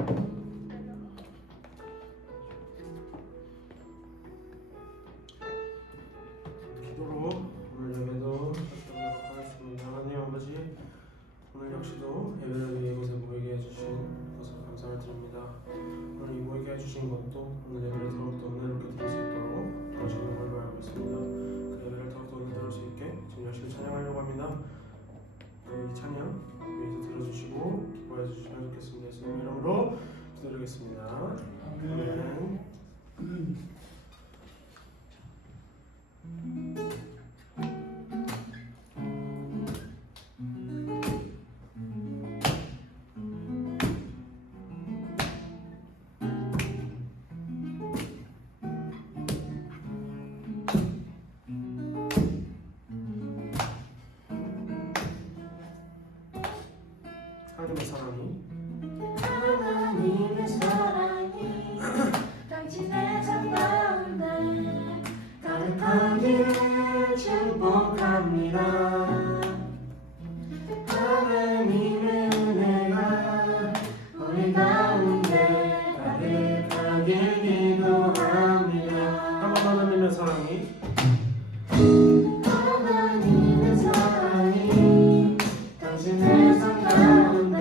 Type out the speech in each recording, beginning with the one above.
기도로 오늘 예배도 시작하도록 하겠습니다. 하나님 아버지, 오늘 역시도 예배를 위해 이곳에 모이게 해주신 것을 감사를 드립니다. 오늘 이 모이게 해주신 것도 오늘 예배를 더욱더 은혜롭게 드릴 수 있도록 당신의 영광을 바라고 있습니다. 그 예배를 더욱더 은혜로울 수 있게 지금 열심히 찬양하려고 합니다. 이 찬양 위에서 들어주시고 기뻐해 주시면 좋겠습니다. 예수님 이름으로 기도드리겠습니다. 아멘. 하나님의 사랑이 당신의 참 가운데 가득하기를 축복합니다. 하나님의 은혜가 우리 가운데 가득하길 기도합니다. 하나님의 사랑이 하나님의 사랑이 당신의 참 가운데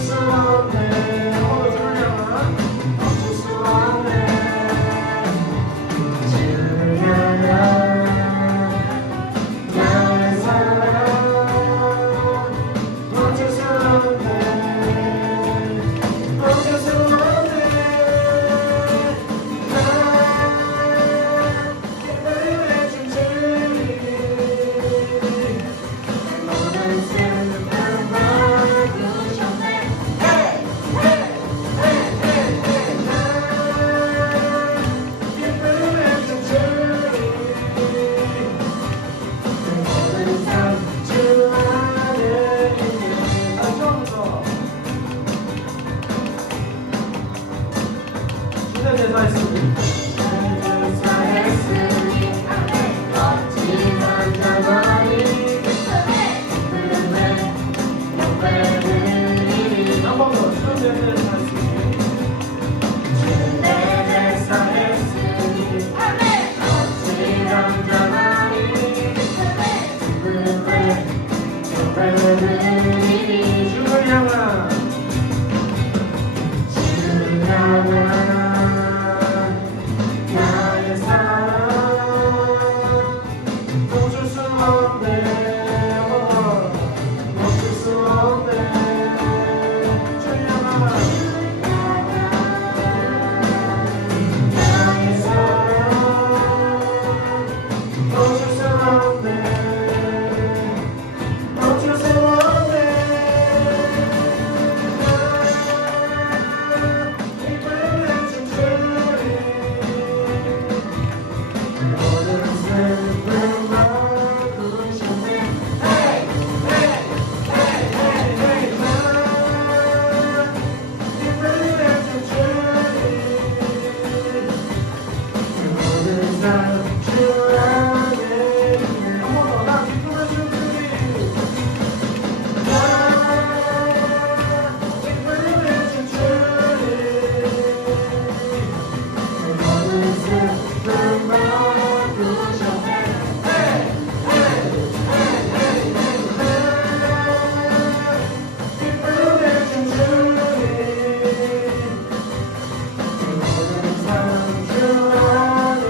수 없네 한번더 주를 향한 멈출 수 없네 주를 향한 나의 사랑 멈출 수 없네 멈출 수 없네 나 기쁨의 춤추리 모든 슬픔 바꾸셨네 기쁨의 춤추리 모든 삶 주 안에 있네 다시 처음부터 주제 대사했습니다. 사했으니 멋진 남자만이 그음에 목배들이 한 번 더 주제 대사했습니다. 주내 사했으니 멋진 남자만이 그음에 목배들이 주를 향한 주를 향한 나의 사랑 멈출 수 없네. 한번 더. 멈출 수 없네. 주를 향한 나의 사랑 멈출 수 없네. 멈출 수 없네. 기쁨의 춤추리 모든 슬픔 바꾸셨네 기쁨의 춤추리 모든 삶 주 안에 있네 한 번 더. 나 기쁨의 춤추리 기쁨의 춤추리 모든 슬픔 바꾸셨네 기쁨의 춤추리 모든 삶 주 안에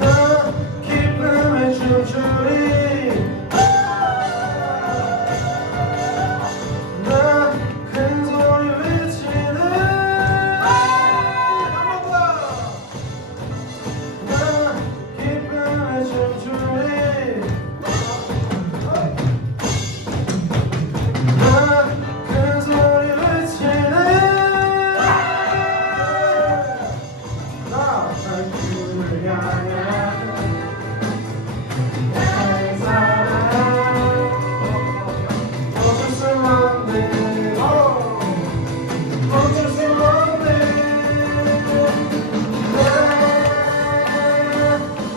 나 기쁨의 춤추리 나 큰 소리 외치는 한 번 더. 나 기쁨의 춤추리 나 큰 소리 외치는 나 주를 향한 나의 사랑 멈출 수 없네. 멈출 수 없네. 나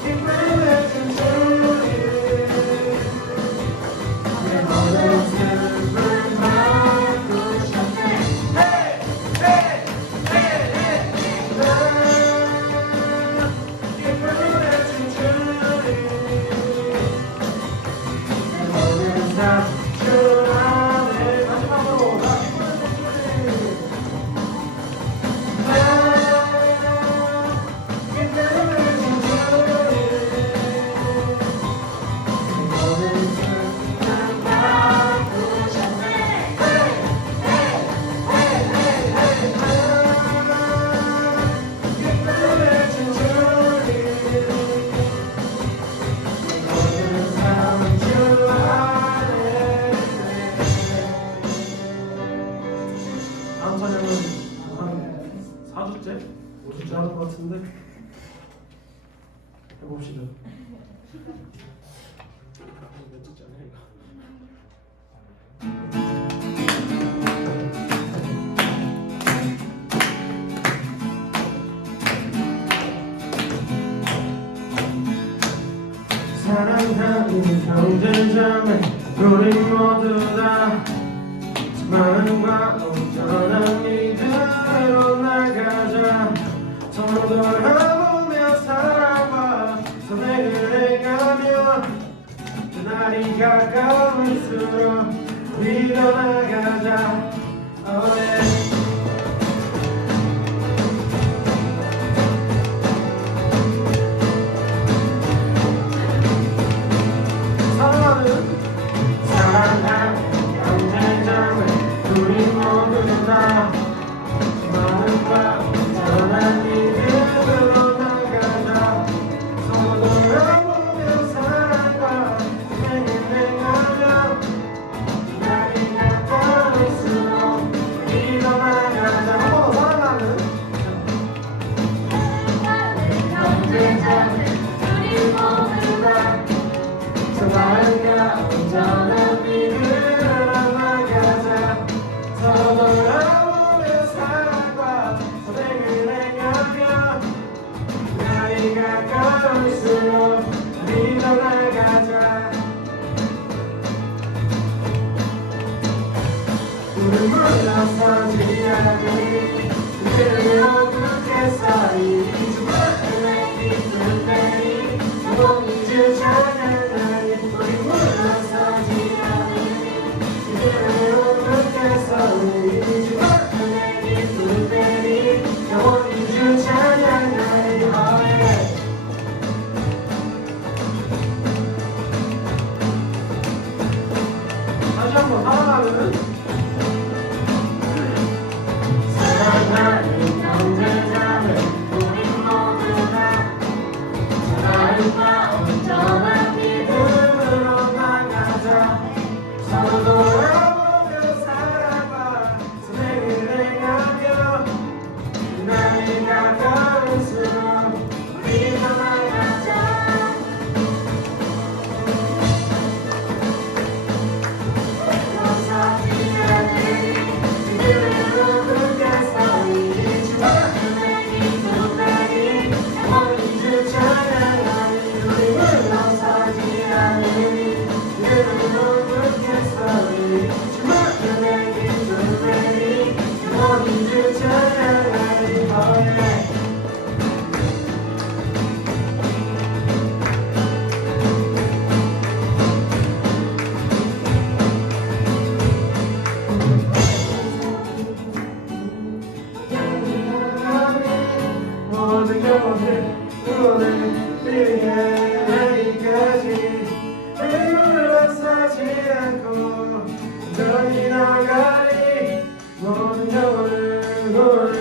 기쁨의 춤추리 내 모든 슬픔 바꾸셨네 기쁨의 춤추리 내 모든 삶 주 안에 마지막으로 나 기쁨의 춤추리 기쁨의 춤추리 모든 슬픔 바꾸셨네 기쁨의 춤추리 모든 삶 주 안에 다음 찬양은 한 4주째? 5주째 하는 것 같은데 해봅시다. 며칠째 안 해, 이거. 사랑하는 형제자매 우리 모두 다 마음과 온전한 믿음으로 나가자 서로 돌아보며 살아봐 선행을 해가 날이 가까울수록 우리 더 나가자 oh yeah. 사랑하는 경쟁장을 우리 모두 다 마음과 온전한 믿음으로 나가자 서로 돌아보며 사랑과 생을 행하며 날이 가까울수록 우리 더 나가자 한 번 더 사랑하는 경쟁장을 우리 모두 다 마음과 온전한 믿음으로 나가자 서로 돌아보며 사랑과 선행을 행하며 날이 가까울수록 우리 더 나가자 우린 물러서지 않으니 그대로 굳게 쌓인 주만의 깊은 내리 영원히 주 찬양하니 우린 물러서지 않으니 그대로 굳게 쌓인 주만의 깊은 내리 영원히 주 찬양하니 oh yeah. 다시 한번 사랑하는 사랑하는 경쟁장을 우리 모두 다 마음과 온전한 믿음으로 나가자 서로 돌아보며 사랑과 선행을 행하며 날이 가까울수록 우리 더 나가자 물러서지 않으니 그대로 굳게 쌓인 주만의 깊은 내리 영원히 주 찬양하니 우리 물러서지 않으니 그대로 굳게 쌓인 주만의 깊은 내리 영원히 주 찬양하니 oh yeah. 모든 영혼을 구원을 위해 하기까지 물러서지 않고 저리 나가리 모든 영혼을 구원을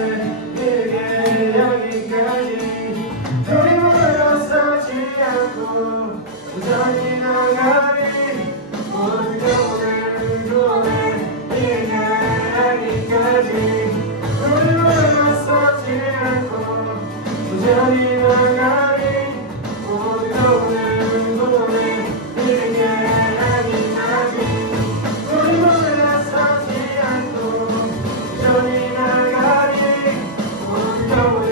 위해 하기까지 우리 물러서지 않고 저리 나가리 모든 영혼을 구원을 위해 하기까지 우리 물러서지 않고 저리 나가리 모든 영혼을 구원을 위해 하기까지 우리 물러서지 않고 저리 나가리 모든 영혼을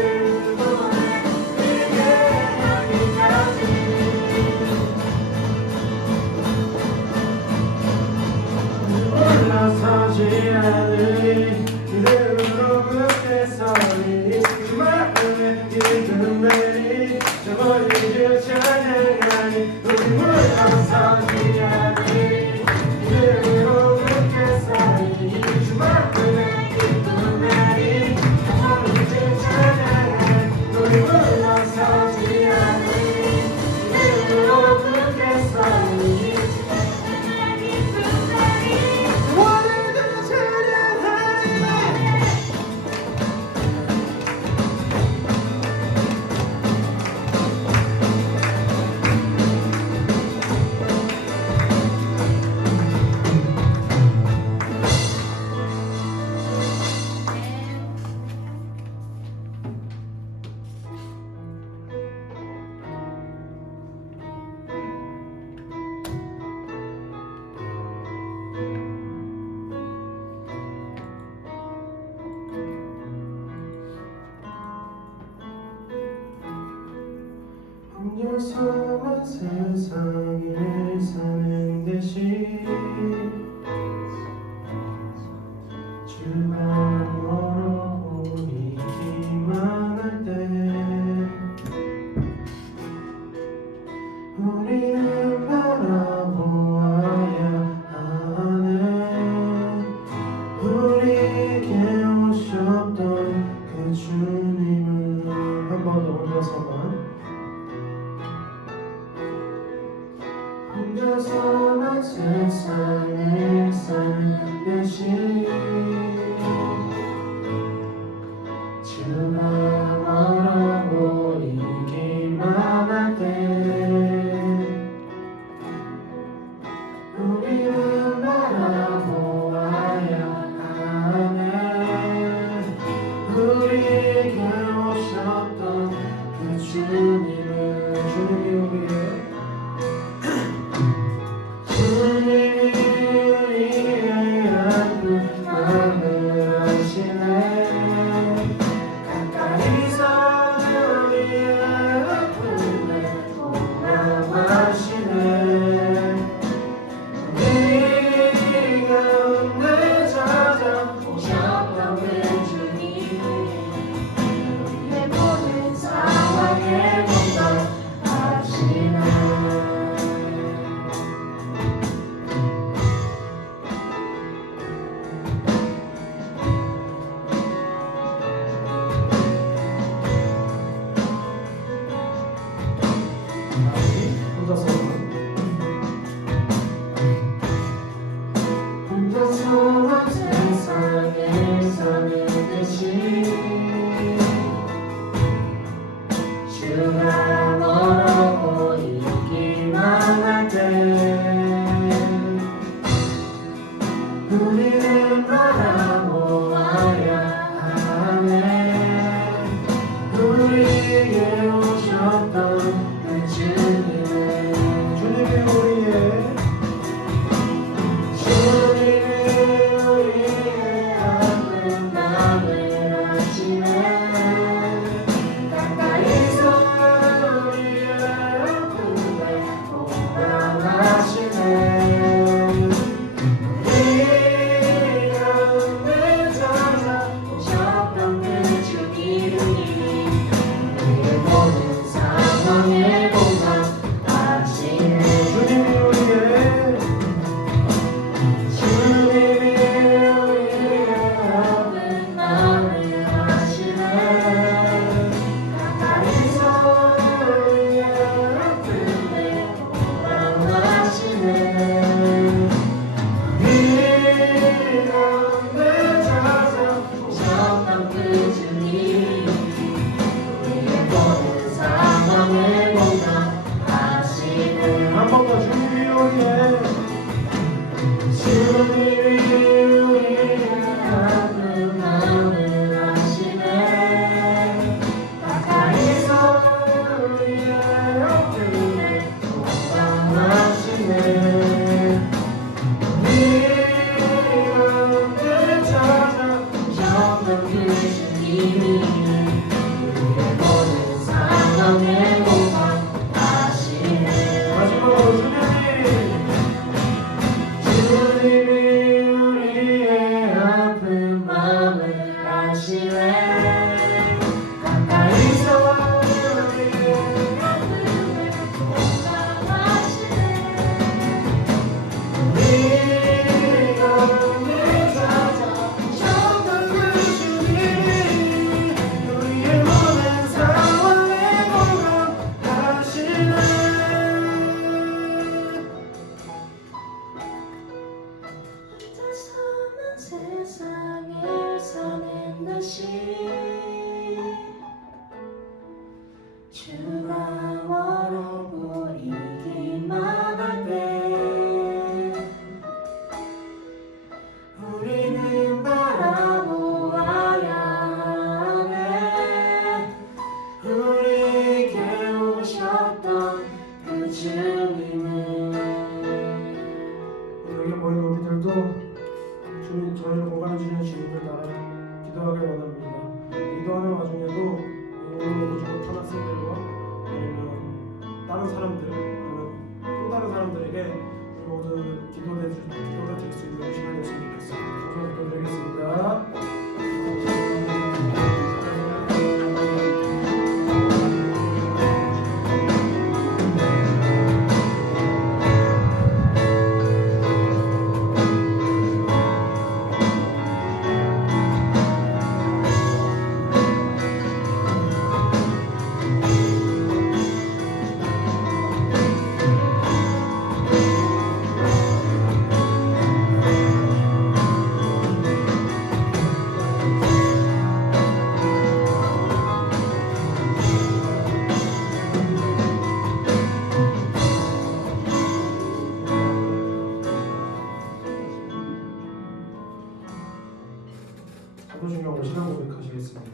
구원을 위해 하기까지 물러서지 않으니 그대로 굳게 서리 주만의 깊은 내리 저 멀리 주 찬양하니 우리 물러서지 않으니 그대로 굳게 서리 주만의 깊은 내리 저 멀리 주 찬양하니 우리 물러서지 않으니 그대로 굳게 서리 혼자서만 세상을 사는 대신 주가 멀어 보이기만 할 때 우리는 바라보 혼자서만 세상을 사는 듯이 주가 멀어 보이기만 할 때 우리는 바라보아야 하네. 우리에게 오셨던 그 주님이 우리의 아픈 마음을 아시네. 가까이서 우리의 아픔을 공감하시네. 우리 가운데 찾아오셨던 그 주님이 우리의 모든 상황에 공감하시네. 혼자서만 세상에 사는 듯이 주가 멀어 보이기만 할 때 우리는 바라보아야 하네. 우리에게 오셨던 그 주님이 우리의 아픈 마음을 아시네. 가까이서 우리의 아픔을 공감하시네. 우리 가운데 찾아오셨던 그 주님이 우리의 모든 상황에 공감하시네. 주님이 우리의 아픈 마음을 아시네. 가까이서 우리의 아픔을 공감하시네. 우리 가운데 찾아오셨던 그 주님 우리의 모든 상황에 공감하시네. 한 번 더 주님이 우리의 아픈 마음을 아시네. 가까이서 우리의 아픔을 공감하시네. 우리 가운데 찾아오셨던 그 주님이 우리의 모든 상황에 공감하시네. 마지막으로 주님이 우리의 아픈 마음을 아시네. 가까이서 우리의 아픔을 공감하시네. 우리 가운데 찾아오셨던 그 주님이 우리의 모든 상황에 공감하시네. 사도신경으로 신앙 고백하시겠습니다.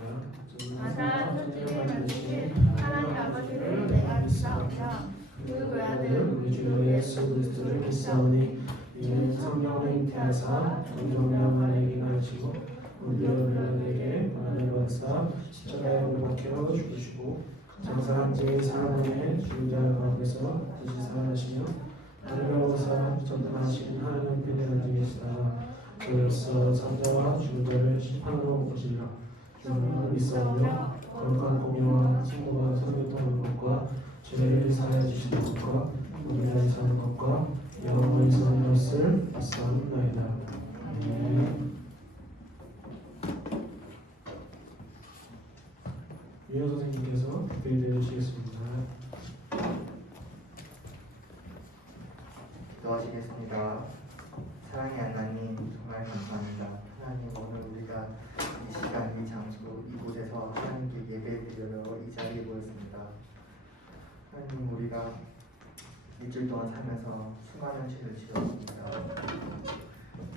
나사 천지를 만드신 하나님 아버지를 내가 믿사오며 그 외아들 우리 주 예수 그리스도를 믿사오니 이는 성령을 잉태하사 동정녀만에 기하시고 우리를 우리에게 고난을 받으사 십자가에 못 박혀 죽으시고 장사한 지 사흘 만에 죽은 자 가운데서 다시 살아나시며 하늘로 오사 전능하신 하나님 편에 앉아 계시다가 그로서 산자와 죽은 자를 심판하러 오시리라. 주는 믿사오며 거룩한 공유와 성부와 성령 통하는 것과 죄를 사하여 주시는 것과 우리를 사는 것과 영원히 사는 것을 믿사옵나이다. 아멘. 유영 선생님께서 기도해 주시겠습니다. 기도하시겠습니다. 사랑의 하나님 정말 감사합니다. 하나님 오늘 우리가 이 시간 이 장소 이곳에서 하나님께 예배드리려 이 자리에 모였습니다. 하나님 우리가 일주일 동안 살면서 수많은 죄를 지었습니다.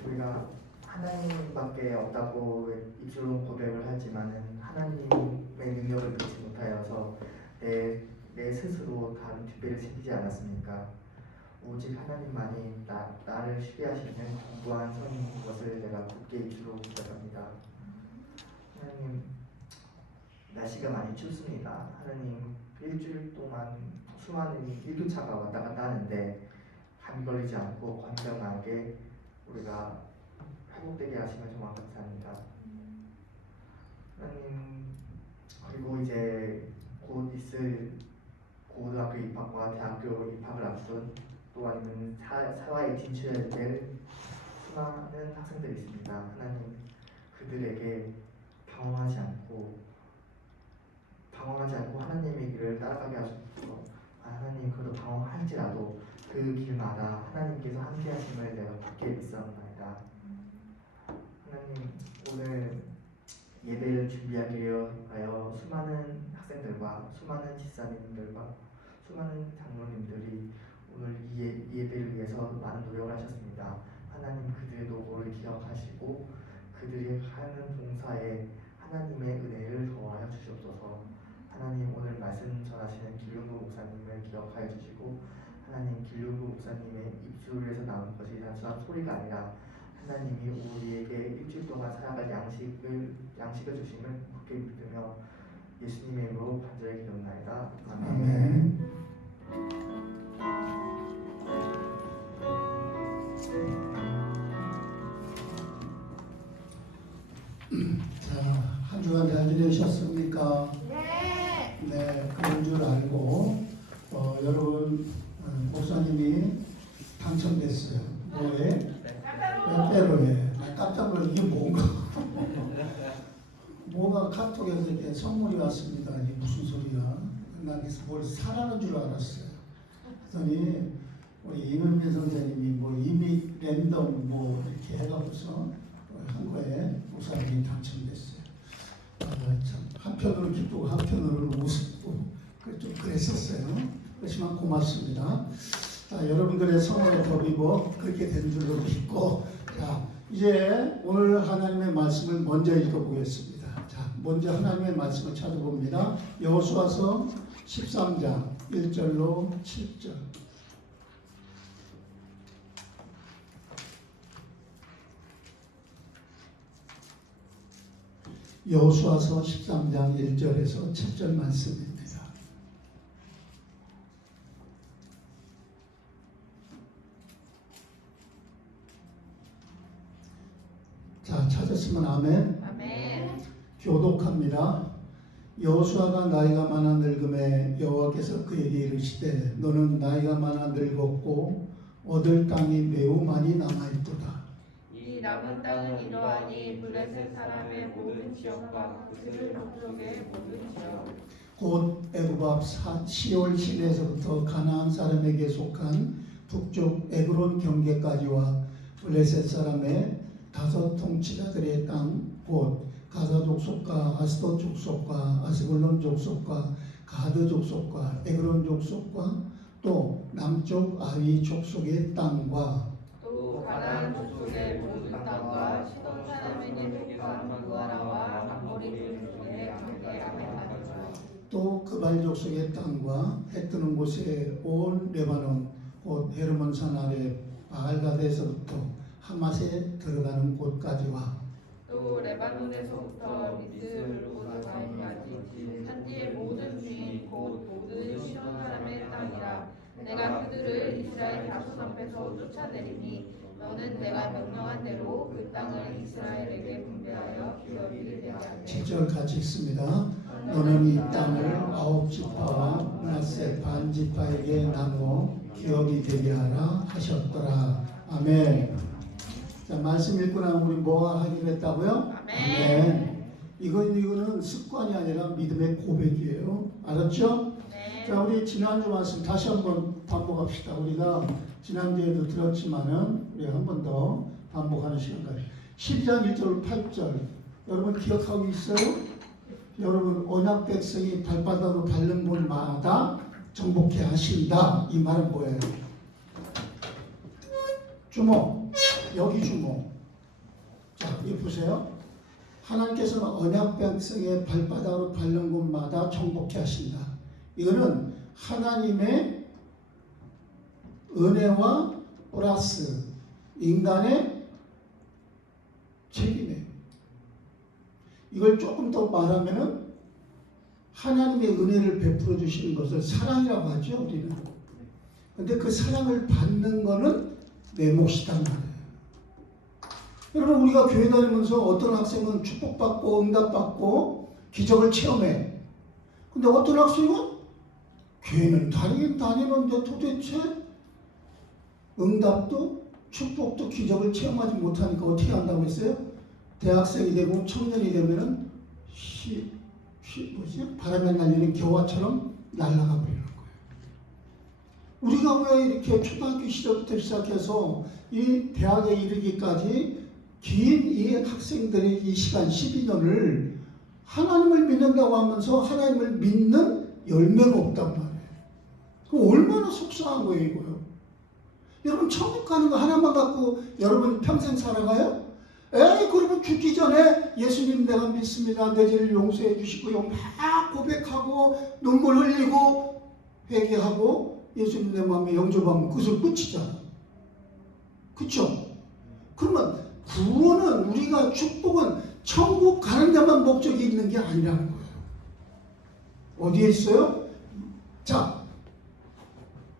우리가 하나님밖에 없다고 입술로 고백을 하지만은 하나님의 능력을 믿지 못하여서 내 스스로 다른 뒷배를 챙기지 않았습니까? 오직 하나님만이 나를 쉬게 하시는 공부한 성인 것을 내가 굳게 입술로 고백합니다. 하나님 날씨가 많이 춥습니다. 하나님 일주일 동안 수많은 일교차가 왔다 갔다 하는데 감기 걸리지 않고 건강하게 우리가 회복되게 하시면 정말 감사합니다. 하나님 그리고 이제 곧 있을 고등학교 입학과 대학교 입학을 앞둔 또 아니면 사회에 진출해야 될 수많은 학생들이 있습니다. 하나님 그들에게 방황하지 않고 하나님의 길을 따라가게 하소서. 하나님 그래도 방황할지라도 그 길마다 하나님께서 함께 하심을 내가 굳게 믿사옵나이다. 하나님 오늘 예배를 준비하기 위하여 수많은 학생들과 수많은 집사님들과 수많은 장로님들이 오늘 이 예배를 위해서 많은 노력을 하셨습니다. 하나님 그들의 노고를 기억하시고 그들이 하는 봉사에 하나님의 은혜를 더하여 주시옵소서. 하나님 오늘 말씀 전하시는 길륜구 목사님을 기억하여 주시고 하나님 길륜구 목사님의 입술에서 나온 것이 단순한 소리가 아니라 하나님이 우리에게 일주일 동안 살아갈 양식을 주심을 굳게 믿으며 예수님의 이름으로 간절히 기도합나이다. 아멘. 자, 한 주간 잘 지내셨습니까? 네, 그런 줄 알고 여러분 목사님이 당첨됐어요. 뭐에? 빼빼로에. 깜짝 놀라 이게 뭔가? 뭐가 카톡에서 이렇게 선물이 왔습니다. 이게 무슨 소리야? 난 그래서 뭘 사라는 줄 알았어요. 그랬더니 우리 이은민 선생님이 뭐 이미 랜덤 뭐 이렇게 해가고서 한 거에 목사님이 당첨됐어요. 참 한편으로 기쁘고 한편으로는 우습고 좀 그랬었어요. 그렇지만 고맙습니다. 자, 여러분들의 성원에 덧입어 그렇게 된 줄로 믿고, 자 이제 오늘 하나님의 말씀을 먼저 읽어보겠습니다. 자, 먼저 하나님의 말씀을 찾아봅니다. 여호수아서 13장 1절로 7절. 여호수아서 13장 1절에서 7절 말씀입니다. 자, 찾았으면 아멘. 아멘. 교독합니다. 여호수아가 나이가 많아 늙음에 여호와께서 그에게 이르시되 너는 나이가 많아 늙었고 얻을 땅이 매우 많이 남아있도다. 이 남은 땅은 이러하니 블레셋 사람의 모든 지역과 그들 족속의 모든 지역 곧 애굽 앞 시올 시내에서부터 가나안 사람에게 속한 북쪽 에그론 경계까지와 블레셋 사람의 5 통치자들의 땅 곧 가사 족속과 아스돗 족속과 아스글론 족속과 가드 족속과 에그론 족속과 또 남쪽 아위 족속의 땅과 또 가나안 족속의 모든 땅과 시돈 사람에게 속한 구하라와 암모리 족속에 함께하며 또 그발 족속의 땅과 해 뜨는 곳에 온 레바논 곧 헤르몬산 아래 바알가드에서부터 하맛에 들어가는 곳까지와 또 레바논에서부터 미스 로드바이까지 산지의 모든 주인 곧 모든 시돈 사람의 땅이라. 내가 그들을 이스라엘 자손 앞에서 쫓아내리니 너는 내가 명령한 대로 그 땅을 이스라엘에게 분배하여 기업이 되게 하되 7절 같이 읽습니다. 너는 이 땅을 9지파와 므낫세 반지파에게 나누어 기업이 되게 하라 하셨더라. 아멘. 자, 말씀 읽고 나면 우리 뭐 하기로 했다고요? 아멘. 이거는 습관이 아니라 믿음의 고백이에요. 알았죠? 자, 우리 지난주 말씀 다시 한번 반복합시다. 우리가 지난주에도 들었지만은 우리 한 번 더 반복하는 시간 가져. 12장 1절 8절 여러분 기억하고 있어요? 여러분 언약 백성이 발바닥으로 밟는 곳마다 정복해 하신다. 이 말은 뭐예요? 주목. 여기 주목. 자, 여기 보세요. 하나님께서는 언약 백성의 발바닥으로 밟는 곳마다 정복해 하신다. 이거는 하나님의 은혜와 플러스 인간의 책임이에요. 이걸 조금 더 말하면은 하나님의 은혜를 베풀어 주시는 것을 사랑이라고 하죠, 우리는. 근데 그 사랑을 받는 거는 내 몫이란 말이에요. 여러분, 우리가 교회 다니면서 어떤 학생은 축복받고 응답받고 기적을 체험해. 근데 어떤 학생은 교회는 다니긴 다니는데 도대체 응답도 축복도 기적을 체험하지 못하니까 어떻게 한다고 했어요? 대학생이 되고 청년이 되면은 바람에 날리는 겨와처럼 날아가 버리는 거예요. 우리가 왜 이렇게 초등학교 시절부터 시작해서 이 대학에 이르기까지 긴 이 학생들의 이 시간 12년을 하나님을 믿는다고 하면서 하나님을 믿는 열매가 없단 말이에요. 그럼 얼마나 속상한 거예요, 이거요. 여러분 천국 가는 거 하나만 갖고 여러분 평생 살아가요? 에이, 그러면 죽기 전에 예수님 내가 믿습니다. 내 죄를 용서해 주시고요. 막 고백하고 눈물 흘리고 회개하고 예수님 내 마음에 영접하면 그것을 끝이잖아. 그쵸? 그러면 구원은 우리가 축복은 천국 가는 데만 목적이 있는 게 아니라는 거예요. 어디에 있어요? 자,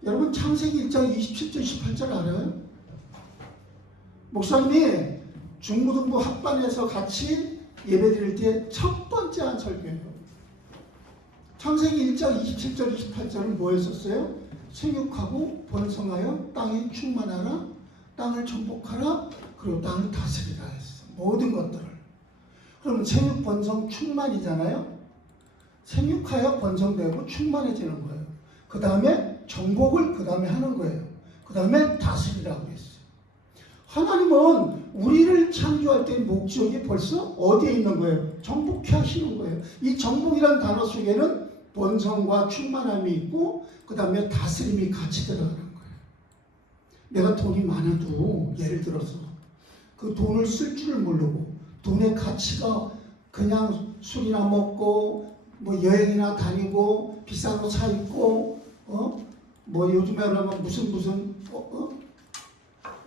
여러분 창세기 1장 27절 18절 알아요? 목사님이 중고등부 합반에서 같이 예배드릴 때 첫 번째 한 설교예요. 창세기 1장 27절 28절은 뭐 했었어요? 생육하고 번성하여 땅에 충만하라, 땅을 정복하라, 그리고 땅을 다스리라 했어. 모든 것들을. 그러면 생육, 번성, 충만이잖아요. 생육하여 번성되고 충만해지는 거예요. 그 다음에 정복을 그 다음에 하는 거예요. 그 다음에 다스리라고 했어요. 하나님은 우리를 창조할 때 목적이 벌써 어디에 있는 거예요? 정복해 하시는 거예요. 이 정복이라는 단어 속에는 번성과 충만함이 있고 그 다음에 다스림이 같이 들어가는 거예요. 내가 돈이 많아도 예를 들어서 그 돈을 쓸 줄을 모르고 돈의 가치가 그냥 술이나 먹고 뭐 여행이나 다니고 비싼 거 사 입고 뭐 요즘에 그러면 무슨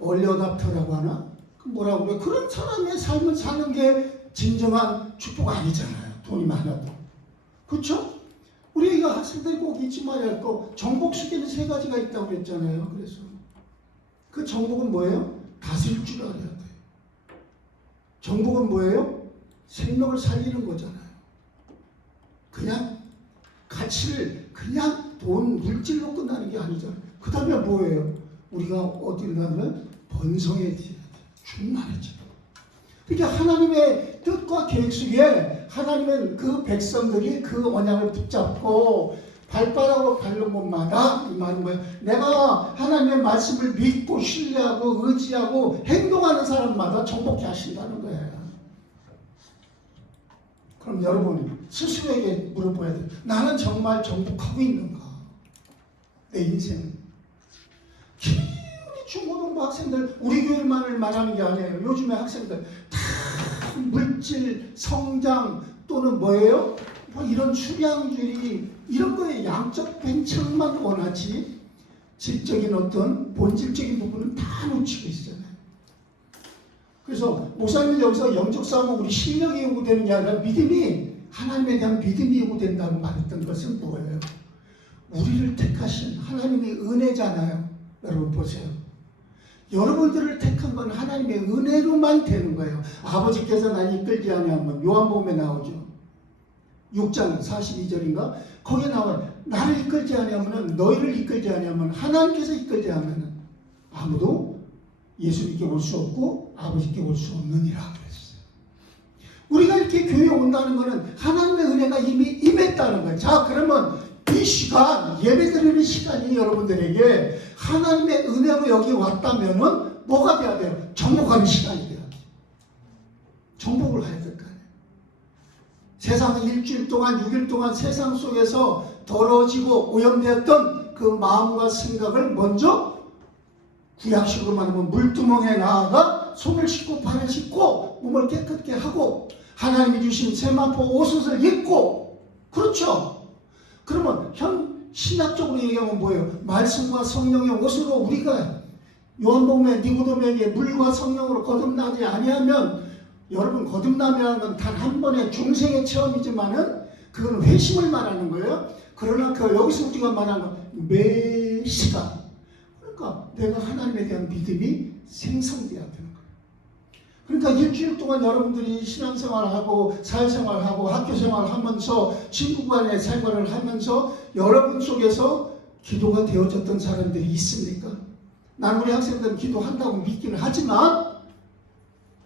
얼리어답터라고 하나? 그 뭐라고 그래? 그런 사람의 삶을 사는 게 진정한 축복 아니잖아요. 돈이 많아도. 그렇죠? 우리가 학생들이 꼭 잊지 말아야 할 거 정복 시기는 세 가지가 있다고 그랬잖아요. 그래서 그 정복은 뭐예요? 다스릴 줄 알아야 돼요. 정복은 뭐예요? 생명을 살리는 거잖아요. 그냥 가치를 그냥 돈 물질로 끝나는 게 아니잖아요. 그 다음에 뭐예요? 우리가 어디를 가면 번성해져야 돼. 충만해져. 그러니까 하나님의 뜻과 계획 속에 하나님은 그 백성들이 그 언약을 붙잡고 발바닥으로 밟는 곳마다 이 말은 뭐예요? 내가 하나님의 말씀을 믿고 신뢰하고 의지하고 행동하는 사람마다 정복해 하신다는 거예요. 그럼 여러분이 스스로에게 물어봐야 돼요. 나는 정말 정복하고 있는가? 내 인생 기운이 중고등부 학생들 우리 교회만을 말하는 게 아니에요. 요즘에 학생들 다 물질, 성장 또는 뭐예요? 뭐 이런 수량주의 이런 거에 양적 팽창만 원하지 질적인 어떤 본질적인 부분은 다 놓치고 있잖아요. 그래서 목사님은 여기서 영적 싸움은 우리 실력이 요구되는 게 아니라 믿음이 하나님에 대한 믿음이 요구된다고 말했던 것은 뭐예요? 우리를 택하신 하나님의 은혜잖아요. 여러분 보세요. 여러분들을 택한 건 하나님의 은혜로만 되는 거예요. 아버지께서 날 이끌지 아니하면 요한복음에 나오죠. 6장 42절인가? 거기에 나와요. 나를 이끌지 아니하면 너희를 이끌지 아니하면 하나님께서 이끌지 않으면 아무도 예수님께 올 수 없고 아버지께 올 수 없느니라 그랬어요. 우리가 이렇게 교회에 온다는 것은 하나님의 은혜가 이미 임했다는 거예요. 자, 그러면 이 시간, 예배드리는 시간이 여러분들에게 하나님의 은혜로 여기 왔다면은 뭐가 돼야 돼요? 정복하는 시간이 돼요. 정복을 해야 될 거 아니에요. 세상 일주일 동안, 6일 동안 세상 속에서 더러워지고 오염되었던 그 마음과 생각을 먼저 구약식으로 말하면 물두멍에 나아가 손을 씻고 발을 씻고 몸을 깨끗게 하고 하나님이 주신 세마포 옷을 입고, 그렇죠? 그러면 신학적으로 얘기하면 뭐예요? 말씀과 성령의 옷으로 우리가 요한복음에 니고데모에게 물과 성령으로 거듭나지 아니하면, 여러분 거듭남이라는 건 단 한 번의 중생의 체험이지만은 그건 회심을 말하는 거예요. 그러나 여기서 우리가 말하는 건 매 시간, 그러니까 내가 하나님에 대한 믿음이 생성돼야 되는 거예요. 그러니까 일주일 동안 여러분들이 신앙생활하고 사회생활하고 학교생활하면서 친구 간의 생활을 하면서 여러분 속에서 기도가 되어졌던 사람들이 있습니까? 난 우리 학생들은 기도한다고 믿기는 하지만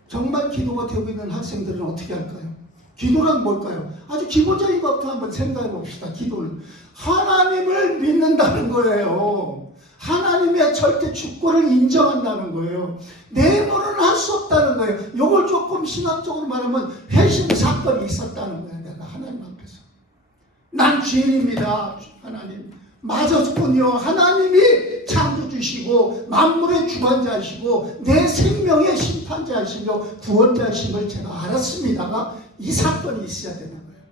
정말 기도가 되고 있는 학생들은 어떻게 할까요? 기도란 뭘까요? 아주 기본적인 것부터 한번 생각해 봅시다. 기도는 하나님을 믿는다는 거예요. 하나님의 절대 주권을 인정한다는 거예요. 내 힘으로는 할 수 없다는 거예요. 이걸 조금 신학적으로 말하면 회심 사건이 있었다는 거예요. 내가 하나님 앞에서 난 죄인입니다. 하나님 맞았군요. 하나님이 창조주시고 만물의 주관자이시고 내 생명의 심판자이시며 구원자이심을 제가 알았습니다가 이 사건이 있어야 되는 거예요.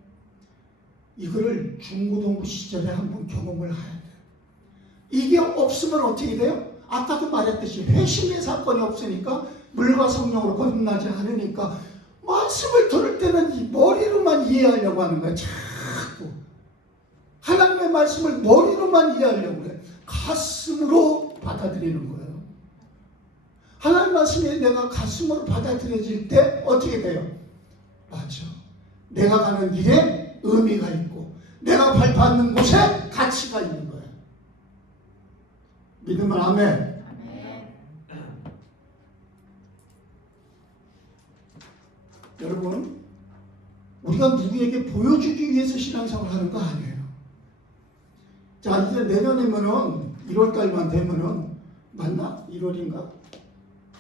이거를 중고등부 시절에 한번 경험을 해야 돼요. 이게 없으면 어떻게 돼요? 아까도 말했듯이 회심의 사건이 없으니까 물과 성령으로 거듭나지 않으니까 말씀을 들을 때는 이 머리로만 이해하려고 하는 거예요. 자꾸 하나님의 말씀을 머리로만 이해하려고 해요. 가슴으로 받아들이는 거예요. 하나님 말씀이 내가 가슴으로 받아들여질 때 어떻게 돼요? 맞아. 내가 가는 길에 의미가 있고 내가 밟는 곳에 가치가 있는 거예요. 믿으면 아멘. 여러분, 우리가 누구에게 보여주기 위해서 신앙생활을 하는 거 아니에요. 자, 이제 내년이면은 1월달만 되면은 맞나? 1월인가?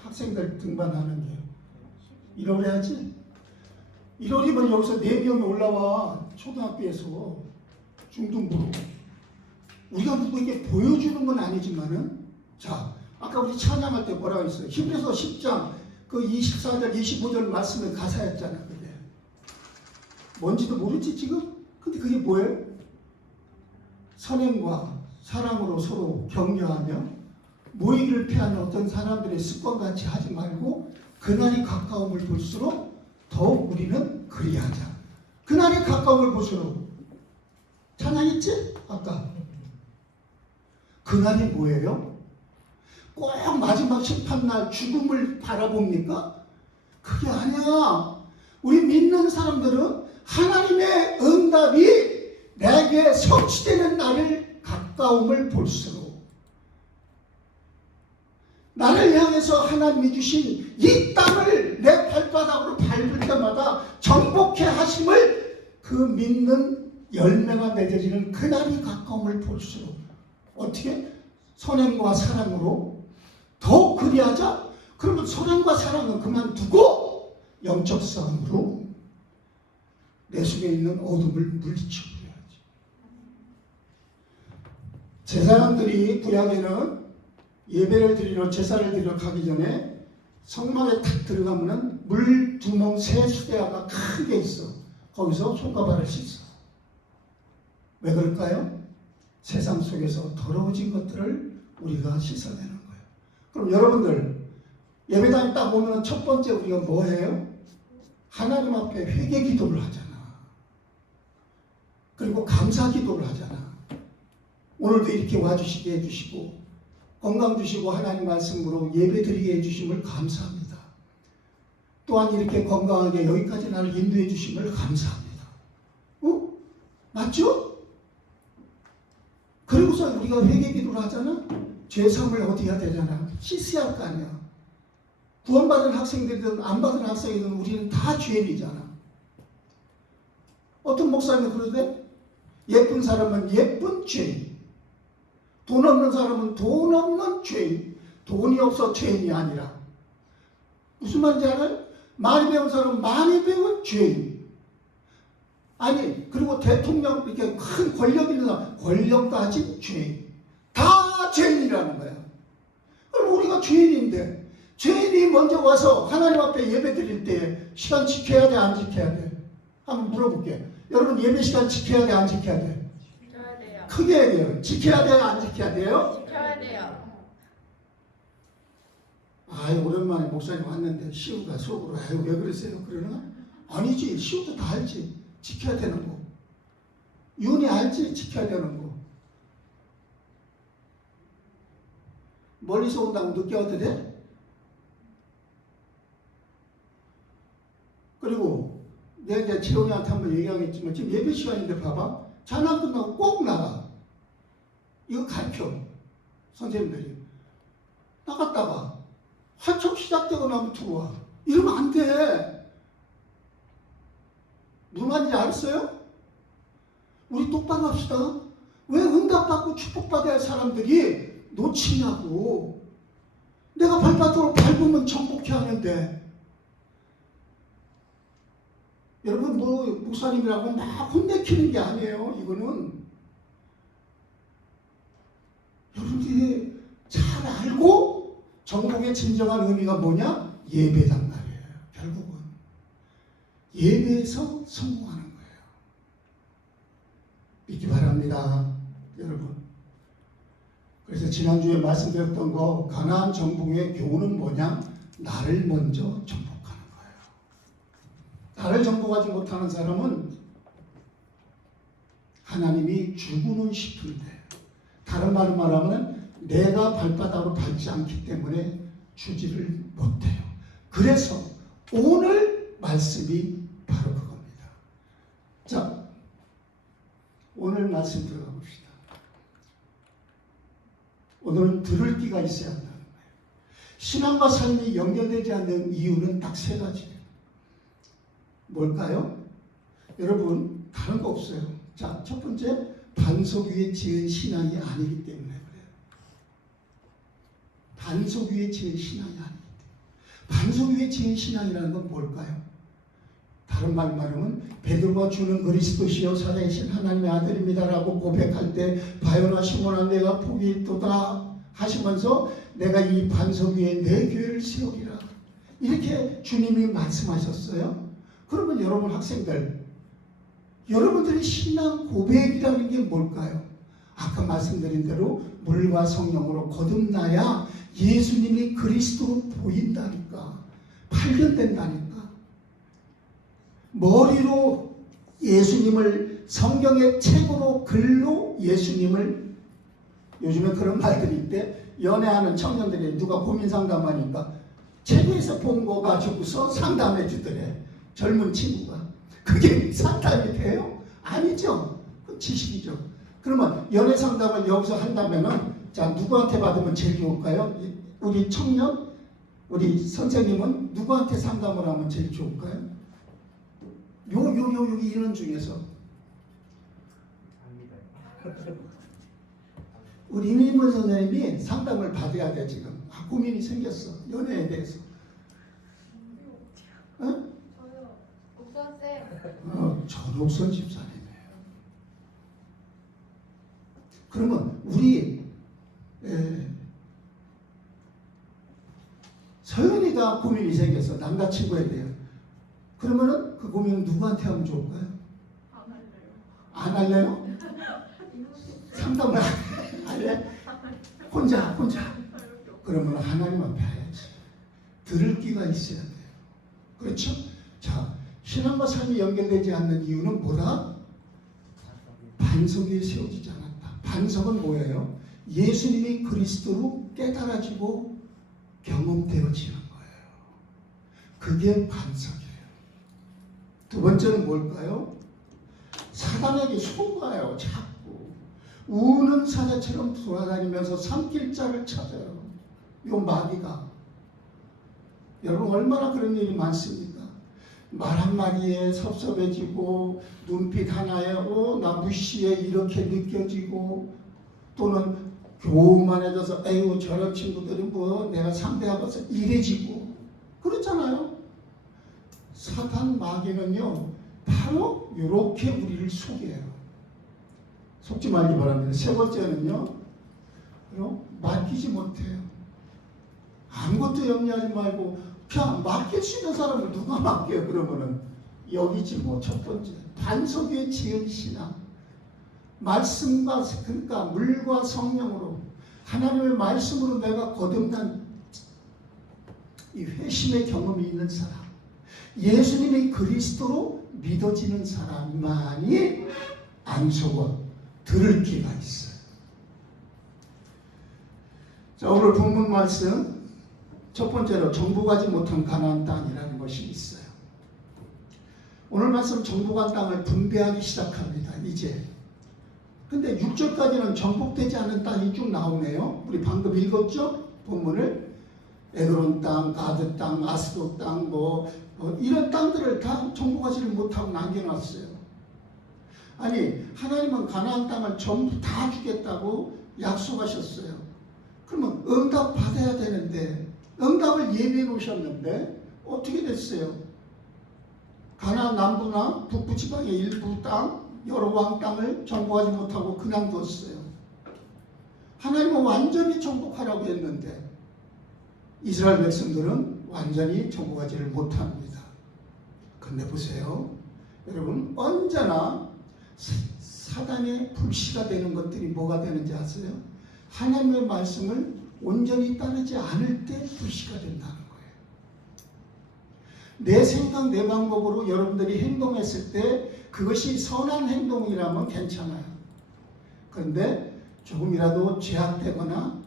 학생들 등반하는 게 1월에 하지? 1월이면 여기서 4명이 올라와. 초등학교에서 중등부로. 우리가 누구에게 보여주는 건 아니지만은, 자, 아까 우리 찬양할 때 뭐라고 했어요? 히브리서 10장 그 24절 25절 말씀의 가사였잖아. 그게 뭔지도 모르지 지금? 근데 그게 뭐예요? 선행과 사랑으로 서로 격려하며 모이기를 피하는 어떤 사람들의 습관같이 하지 말고 그날이 가까움을 볼수록 더욱 우리는 그리하자. 그날이 가까움을 볼수록 찬양했지? 아까 그날이 뭐예요? 꼭 마지막 심판날 죽음을 바라봅니까? 그게 아니야. 우리 믿는 사람들은 하나님의 응답이 내게 성취되는 날을 가까움을 볼수록 나를 향해서 하나님이 주신 이 땅을 내 발바닥으로 밟을 때마다 정복해 하심을 그 믿는 열매가 맺어지는 그날이 가까움을 볼수록 어떻게? 선행과 사랑으로 더욱 그리하자. 그러면 선행과 사랑은 그만두고 영적 싸움으로 내 속에 있는 어둠을 물리쳐버려야지. 제사장들이 구약에는 예배를 드리러 제사를 드리러 가기 전에 성막에 탁 들어가면은 물 두멍 새 수대야가 큰 게 있어. 거기서 손가발을 씻어. 왜 그럴까요? 세상 속에서 더러워진 것들을 우리가 씻어내는 거예요. 그럼 여러분들 예배당에 딱 오면 첫 번째 우리가 뭐 해요? 하나님 앞에 회개 기도를 하잖아. 그리고 감사 기도를 하잖아. 오늘도 이렇게 와주시게 해주시고 건강 주시고 하나님 말씀으로 예배 드리게 해주심을 감사합니다. 또한 이렇게 건강하게 여기까지 나를 인도해 주심을 감사합니다. 맞죠? 그리고서 우리가 회개 기도를 하잖아. 죄사함을 어디 해야 되잖아. 씻어야 할 거 아니야. 구원받은 학생들이든 안 받은 학생이든 우리는 다 죄인이잖아. 어떤 목사님이 그러대? 예쁜 사람은 예쁜 죄인, 돈 없는 사람은 돈 없는 죄인, 돈이 없어 죄인이 아니라. 무슨 말인지 알아요? 많이 배운 사람은 많이 배운 죄인. 아니, 그리고 대통령 이렇게 큰 권력 있는 사람, 권력 가진 죄인. 다 죄인이라는 거야. 그럼 우리가 죄인인데, 죄인이 먼저 와서 하나님 앞에 예배 드릴 때 시간 지켜야 돼, 안 지켜야 돼? 한번 물어볼게. 여러분 예배 시간 지켜야 돼, 안 지켜야 돼? 지켜야 돼요. 크게 얘기해요. 지켜야 돼요, 안 지켜야 돼요? 지켜야 돼요. 아유, 오랜만에 목사님 왔는데 시우가 속으로 아유 왜 그러세요? 그러나? 아니지, 시우도 다 알지. 지켜야 되는 거. 윤이 알지, 지켜야 되는 거. 멀리서 온다고 늦게 와도 돼? 그리고 내가 이제 지렁이한테 한번 얘기하겠지만 지금 예배 시간인데 봐봐. 찬양 끝나고 꼭 나가. 이거 가르쳐. 선생님들이. 나갔다가 한참 시작되고 나면 들어와. 이러면 안 돼. 무슨 말인지 알았어요? 우리 똑바로 합시다. 왜 응답받고 축복받아야 할 사람들이 놓치냐고. 내가 발바닥을 밟으면 정복해 하는데. 여러분 뭐 목사님이라고 막 혼내키는 게 아니에요. 이거는 여러분들이 잘 알고 정복의 진정한 의미가 뭐냐? 예배단 말이에요. 결국은 예배에서 성공하는 거예요. 믿기 바랍니다, 여러분. 그래서 지난주에 말씀드렸던 거 가나안 정복의 교훈은 뭐냐? 나를 먼저 정복하는 거예요. 나를 정복하지 못하는 사람은 하나님이 주고는 싶은데, 다른 말로 말하면 내가 발바닥으로 밟지 않기 때문에 주지를 못해요. 그래서 오늘 말씀이 바로 그겁니다. 자, 오늘 말씀 들어가 봅시다. 오늘은 들을 귀가 있어야 한다는 거예요. 신앙과 삶이 연결되지 않는 이유는 딱 세 가지예요. 뭘까요? 여러분, 다른 거 없어요. 자, 첫 번째, 반석 위에 지은 신앙이 아니기 때문에 그래요. 반석 위에 지은 신앙이 아니기 때문에. 반석 위에 지은 신앙이라는 건 뭘까요? 다른 말로 말하면 베드로가 주는 그리스도시여 살아계신 하나님의 아들입니다라고 고백할 때 바요나 시몬아 내가 복이 있도다 하시면서 내가 이 반석 위에 내 교회를 세우리라 이렇게 주님이 말씀하셨어요. 그러면 여러분 학생들, 여러분들의 신앙 고백이라는 게 뭘까요? 아까 말씀드린 대로 물과 성령으로 거듭나야 예수님이 그리스도로 보인다니까, 발견된다니까. 머리로 예수님을, 성경의 책으로 글로 예수님을, 요즘에 그런 말들이 있대. 연애하는 청년들이 누가 고민 상담하니까 책에서 본 거 가지고서 상담해 주더래. 젊은 친구가. 그게 상담이 돼요? 아니죠. 그 지식이죠. 그러면 연애 상담을 여기서 한다면은, 자, 누구한테 받으면 제일 좋을까요? 우리 청년, 우리 선생님은 누구한테 상담을 하면 제일 좋을까요? 여기 이런 중에서 우리 이민문 선생님이 상담을 받아야 돼. 지금 고민이 생겼어, 연애에 대해서. 어? 저요. 목사쌤. 전옥선 집사님이에요. 그러면 우리 서연이가 고민이 생겼어. 남자친구에 대해. 그러면은 그 고민은 누구한테 하면 좋을까요? 안 할래요? 상담을 할래? 혼자. 그러면 하나님 앞에 해야지. 들을 귀가 있어야 돼요. 그렇죠? 자, 신앙과 삶이 연결되지 않는 이유는 뭐다? 반석 위에 세워지지 않았다. 반석은 뭐예요? 예수님이 그리스도로 깨달아지고 경험되어지는 거예요. 그게 반석이에요. 두 번째는 뭘까요? 사단에게 속아요. 자꾸 우는 사자처럼 돌아다니면서 삼킬자를 찾아요. 요 마귀가. 여러분 얼마나 그런 일이 많습니까? 말 한마디에 섭섭해지고 눈빛 하나에 나 무시해 이렇게 느껴지고, 또는 교만해져서 에휴 저런 친구들이 뭐 내가 상대하고서 이래지고 그렇잖아요. 사탄 마귀는요 바로 이렇게 우리를 속여요. 속지 말기 바랍니다. 세 번째는요, 맡기지 못해요. 아무것도 염려하지 말고 그냥 맡길 수 있는 사람을 누가 맡겨요? 그러면은 여기지 뭐. 첫 번째 반석 위에 지은 신앙, 말씀과, 그러니까 물과 성령으로 하나님의 말씀으로 내가 거듭난 이 회심의 경험이 있는 사람, 예수님의 그리스도로 믿어지는 사람만이 안 속아 들을 귀가 있어요. 자, 오늘 본문 말씀 첫 번째로 정복하지 못한 가나안 땅이라는 것이 있어요. 오늘 말씀 정복한 땅을 분배하기 시작합니다. 이제. 근데 6절까지는 정복되지 않은 땅이 쭉 나오네요. 우리 방금 읽었죠? 본문을. 에그론 땅, 가드 땅, 아스도 땅, 이런 땅들을 다 정복하지를 못하고 남겨놨어요. 아니, 하나님은 가나안 땅을 전부 다 주겠다고 약속하셨어요. 그러면 응답 받아야 되는데, 응답을 예비해 놓으셨는데 어떻게 됐어요? 가나안 남부나 북부 지방의 일부 땅, 여러 왕 땅을 정복하지 못하고 그냥 뒀어요. 하나님은 완전히 정복하라고 했는데 이스라엘 백성들은 완전히 정복하지를 못합니다. 근데 보세요. 여러분, 언제나 사단의 불씨가 되는 것들이 뭐가 되는지 아세요? 하나님의 말씀을 온전히 따르지 않을 때 불씨가 된다는 거예요. 내 생각, 내 방법으로 여러분들이 행동했을 때 그것이 선한 행동이라면 괜찮아요. 그런데 조금이라도 죄악되거나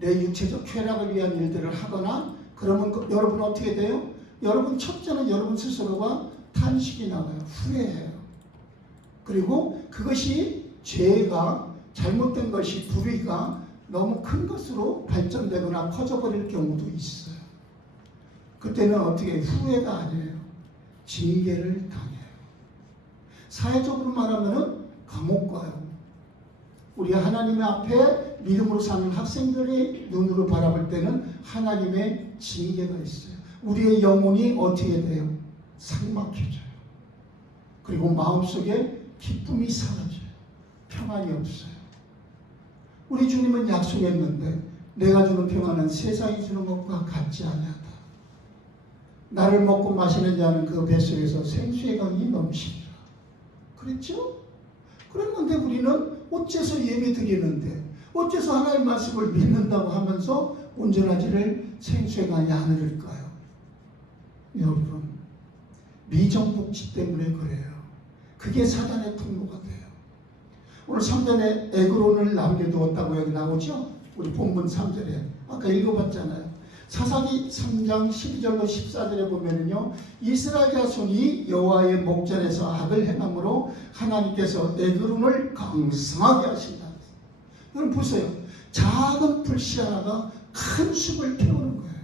내 육체적 쾌락을 위한 일들을 하거나 그러면 여러분 어떻게 돼요? 여러분 첫째는 여러분 스스로가 탄식이 나와요. 후회해요. 그리고 그것이 죄가, 잘못된 것이, 불의가 너무 큰 것으로 발전되거나 커져버릴 경우도 있어요. 그때는 어떻게 후회가 아니에요. 징계를 당해요. 사회적으로 말하면 감옥 가요. 우리 하나님의 앞에 믿음으로 사는 학생들의 눈으로 바라볼 때는 하나님의 징계가 있어요. 우리의 영혼이 어떻게 돼요? 삭막해져요. 그리고 마음속에 기쁨이 사라져요. 평안이 없어요. 우리 주님은 약속했는데 내가 주는 평안은 세상이 주는 것과 같지 아니하다. 나를 먹고 마시는 자는 그 뱃속에서 생수의 강이 넘치리라. 그랬죠? 그랬는데 우리는 어째서 예배 드리는데, 어째서 하나님의 말씀을 믿는다고 하면서 온전하지를 생수의 강이 안 흐를까요? 여러분, 미정복지 때문에 그래요. 그게 사단의 통로가 돼요. 오늘 3절에 에그론을 남겨두었다고 여기 나오죠? 우리 본문 3절에 아까 읽어봤잖아요. 사사기 3장 12절로 14절에 보면은요, 이스라엘 자손이 여호와의 목전에서 악을 행함으로 하나님께서 에그론을 강성하게 하신다. 여러분 보세요. 작은 불씨 하나가 큰 숲을 태우는 거예요.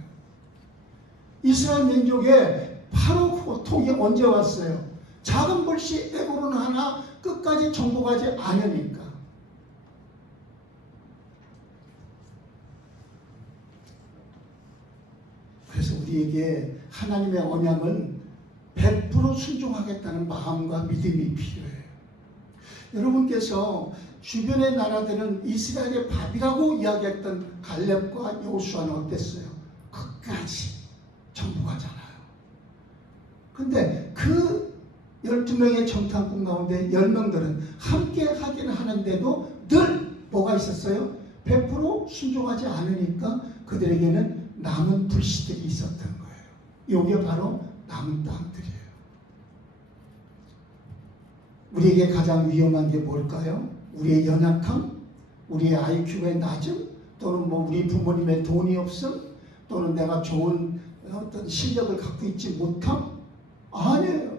이스라엘 민족의 바로 고통이 언제 왔어요? 작은 불씨 에그론 하나 끝까지 정복하지 않으니까. 그래서 우리에게 하나님의 언약은 100% 순종하겠다는 마음과 믿음이 필요해요. 여러분께서 주변의 나라들은 이스라엘의 밥이라고 이야기했던 갈렙과 여호수아는 어땠어요? 끝까지 근데 그 12명의 정탐꾼 가운데 10명들은 함께 하기는 하는데도 늘 뭐가 있었어요? 100% 순종하지 않으니까 그들에게는 남은 불씨들이 있었던 거예요. 이게 바로 남은 땅들이에요. 우리에게 가장 위험한 게 뭘까요? 우리의 연약함, 우리의 IQ의 낮음, 또는 뭐 우리 부모님의 돈이 없음, 또는 내가 좋은 어떤 실력을 갖고 있지 못함? 아니에요.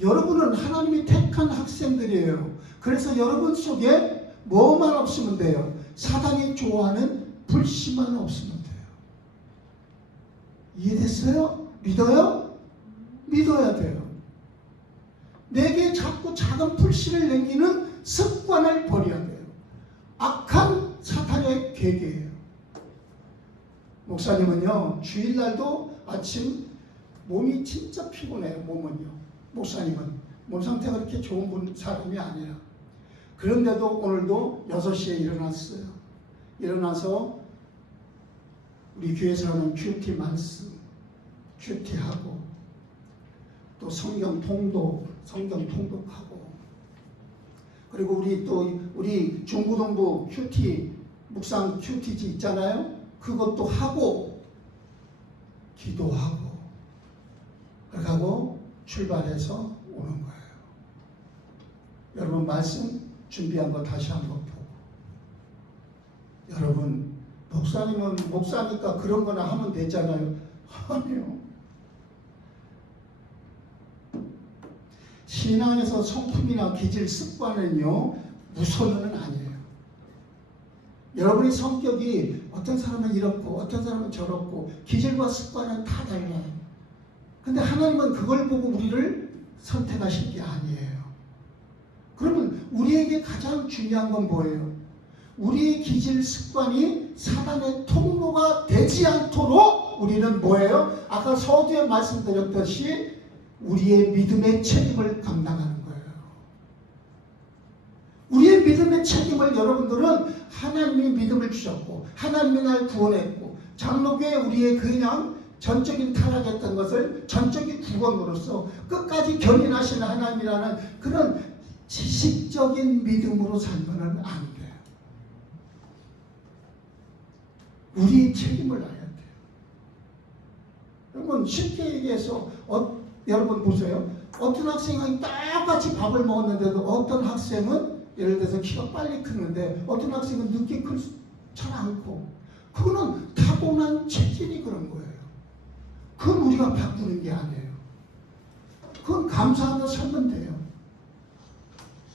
여러분은 하나님이 택한 학생들이에요. 그래서 여러분 속에 뭐만 없으면 돼요? 사단이 좋아하는 불씨만 없으면 돼요. 이해됐어요? 믿어요? 믿어야 돼요. 내게 자꾸 작은 불씨를 남기는 습관을 버려야 돼요. 악한 사탄의 계계예요. 목사님은요, 주일날도 아침 몸이 진짜 피곤해요. 몸은요. 목사님은 몸 상태가 그렇게 좋은 사람이 아니라. 그런데도 오늘도 6시에 일어났어요. 일어나서 우리 교회에서 하는 큐티 말씀, 큐티하고 또 성경 통독하고, 그리고 우리 중고등부 큐티, 묵상 큐티지 있잖아요. 그것도 하고 기도하고 그렇게 하고 출발해서 오는 거예요. 여러분 말씀 준비한 거 다시 한번 보고, 여러분 목사님은 목사니까 그런 거나 하면 되잖아요. 아니요. 신앙에서 성품이나 기질, 습관은요 우선은 아니에요. 여러분의 성격이 어떤 사람은 이렇고 어떤 사람은 저렇고 기질과 습관은 다 달라요. 근데 하나님은 그걸 보고 우리를 선택하신 게 아니에요. 그러면 우리에게 가장 중요한 건 뭐예요? 우리의 기질, 습관이 사단의 통로가 되지 않도록 우리는 뭐예요? 아까 서두에 말씀드렸듯이 우리의 믿음의 책임을 감당하는 거예요. 우리의 믿음의 책임을 여러분들은 하나님이 믿음을 주셨고 하나님이 날 구원했고 장로교회 우리의 그냥 전적인 타락했던 것을 전적인 구원으로서 끝까지 견인하시는 하나님이라는 그런 지식적인 믿음으로 살면은 안 돼요. 우리의 책임을 알아야 돼요. 여러분 쉽게 얘기해서 여러분 보세요. 어떤 학생이 똑같이 밥을 먹었는데도 어떤 학생은 예를 들어서 키가 빨리 크는데 어떤 학생은 늦게 잘 않고, 그거는 타고난 체질이 그런 거예요. 그건 우리가 바꾸는 게 아니에요. 그건 감사하며 살면 돼요.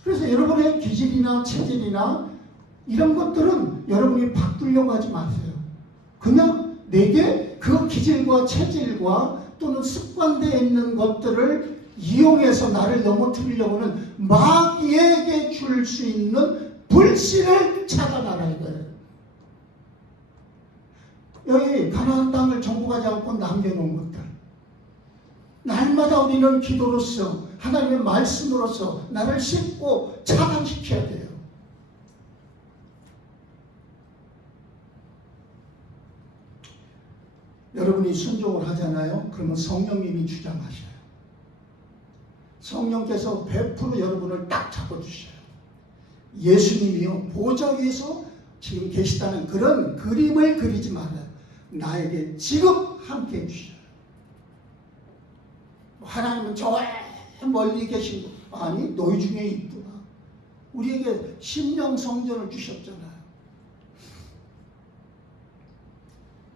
그래서 여러분의 기질이나 체질이나 이런 것들은 여러분이 바꾸려고 하지 마세요. 그냥 내게 그 기질과 체질과 또는 습관되어 있는 것들을 이용해서 나를 넘어뜨리려고는 마귀에게 줄 수 있는 불씨를 찾아나라 이거예요. 여기 가나안 땅을 정복하지 않고 남겨놓은 것들, 날마다 우리는 기도로서 하나님의 말씀으로서 나를 씻고 차단시켜야 돼요. 여러분이 순종을 하잖아요. 그러면 성령님이 주장하셔요. 성령께서 100% 여러분을 딱 잡아주셔요. 예수님이요 보좌 위에서 지금 계시다는 그런 그림을 그리지 말아요. 나에게 지금 함께 해주셔요. 하나님은 저 멀리 계신 분, 아니 너희 중에 있구나. 우리에게 심령 성전을 주셨잖아요.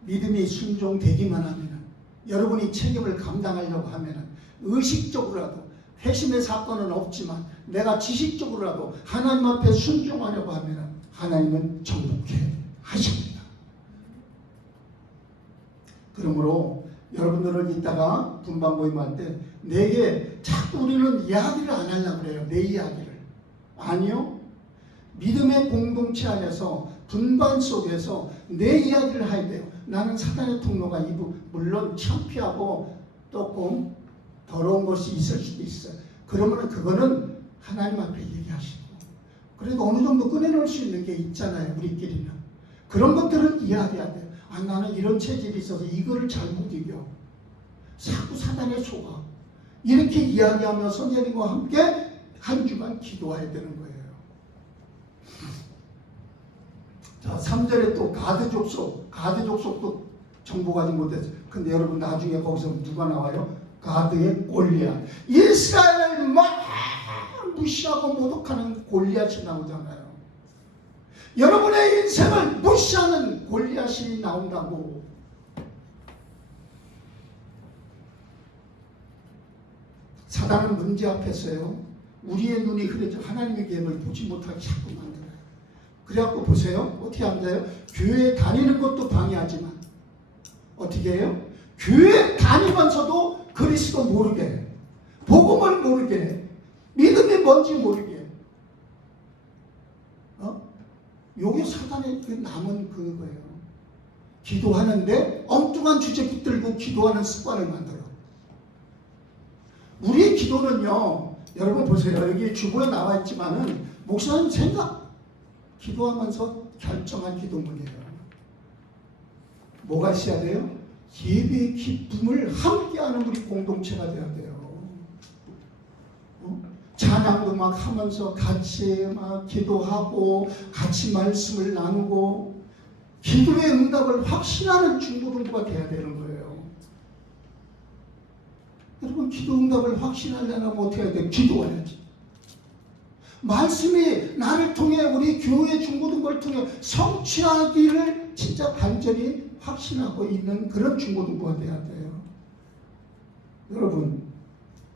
믿음이 순종되기만 하면, 여러분이 책임을 감당하려고 하면 의식적으로라도, 회심의 사건은 없지만 내가 지식적으로라도 하나님 앞에 순종하려고 하면 하나님은 정복해 하십니다. 그러므로 여러분들은 이따가 분방 모임할 때 내게 자꾸 우리는 이야기를 안 하려고 그래요. 내 이야기를. 아니요. 믿음의 공동체 안에서 분반 속에서 내 이야기를 해야 돼요. 나는 사단의 통로가 물론 창피하고 조금 더러운 것이 있을 수도 있어요. 그러면 그거는 하나님 앞에 얘기하시고, 그래도 어느 정도 꺼내놓을 수 있는 게 있잖아요. 우리끼리는. 그런 것들은 이야기해야 돼요. 아, 나는 이런 체질이 있어서 이거를 잘 못 이겨. 자꾸 사단에 속아. 이렇게 이야기하며 선생님과 함께 한 주간 기도해야 되는 거예요. 자, 3절에 또 가드 족속도 정보 가지 못했어요. 근데 여러분 나중에 거기서 누가 나와요? 가드의 골리앗. 이스라엘을 막 무시하고 모독하는 골리앗이 나오잖아요. 여러분의 인생을 무시하는 골리앗이 나온다고. 사단은 문제 앞에서요, 우리의 눈이 흐려져 하나님의 계획을 보지 못하게 자꾸 만들어요. 그래갖고 보세요. 어떻게 한다요? 교회 다니는 것도 방해하지만 어떻게 해요? 교회 다니면서도 그리스도 모르게, 복음을 모르게, 믿음이 뭔지 모르게. 요게 사단의 남은 그거예요. 기도하는데 엉뚱한 주제 붙들고 기도하는 습관을 만들어. 우리의 기도는요, 여러분 보세요. 여기 주보에 나와 있지만은 목사님 생각, 기도하면서 결정한 기도문이에요. 뭐가 있어야 돼요? 예배의 기쁨을 함께하는 우리 공동체가 돼야 돼요. 찬양도 막 하면서 같이 막 기도하고 같이 말씀을 나누고 기도의 응답을 확신하는 중고등부가 돼야 되는 거예요. 여러분 기도 응답을 확신하려면 어떻게 해야 돼요? 기도해야지. 말씀이 나를 통해 우리 교회 중고등부를 통해 성취하기를 진짜 간절히 확신하고 있는 그런 중고등부가 돼야 돼요. 여러분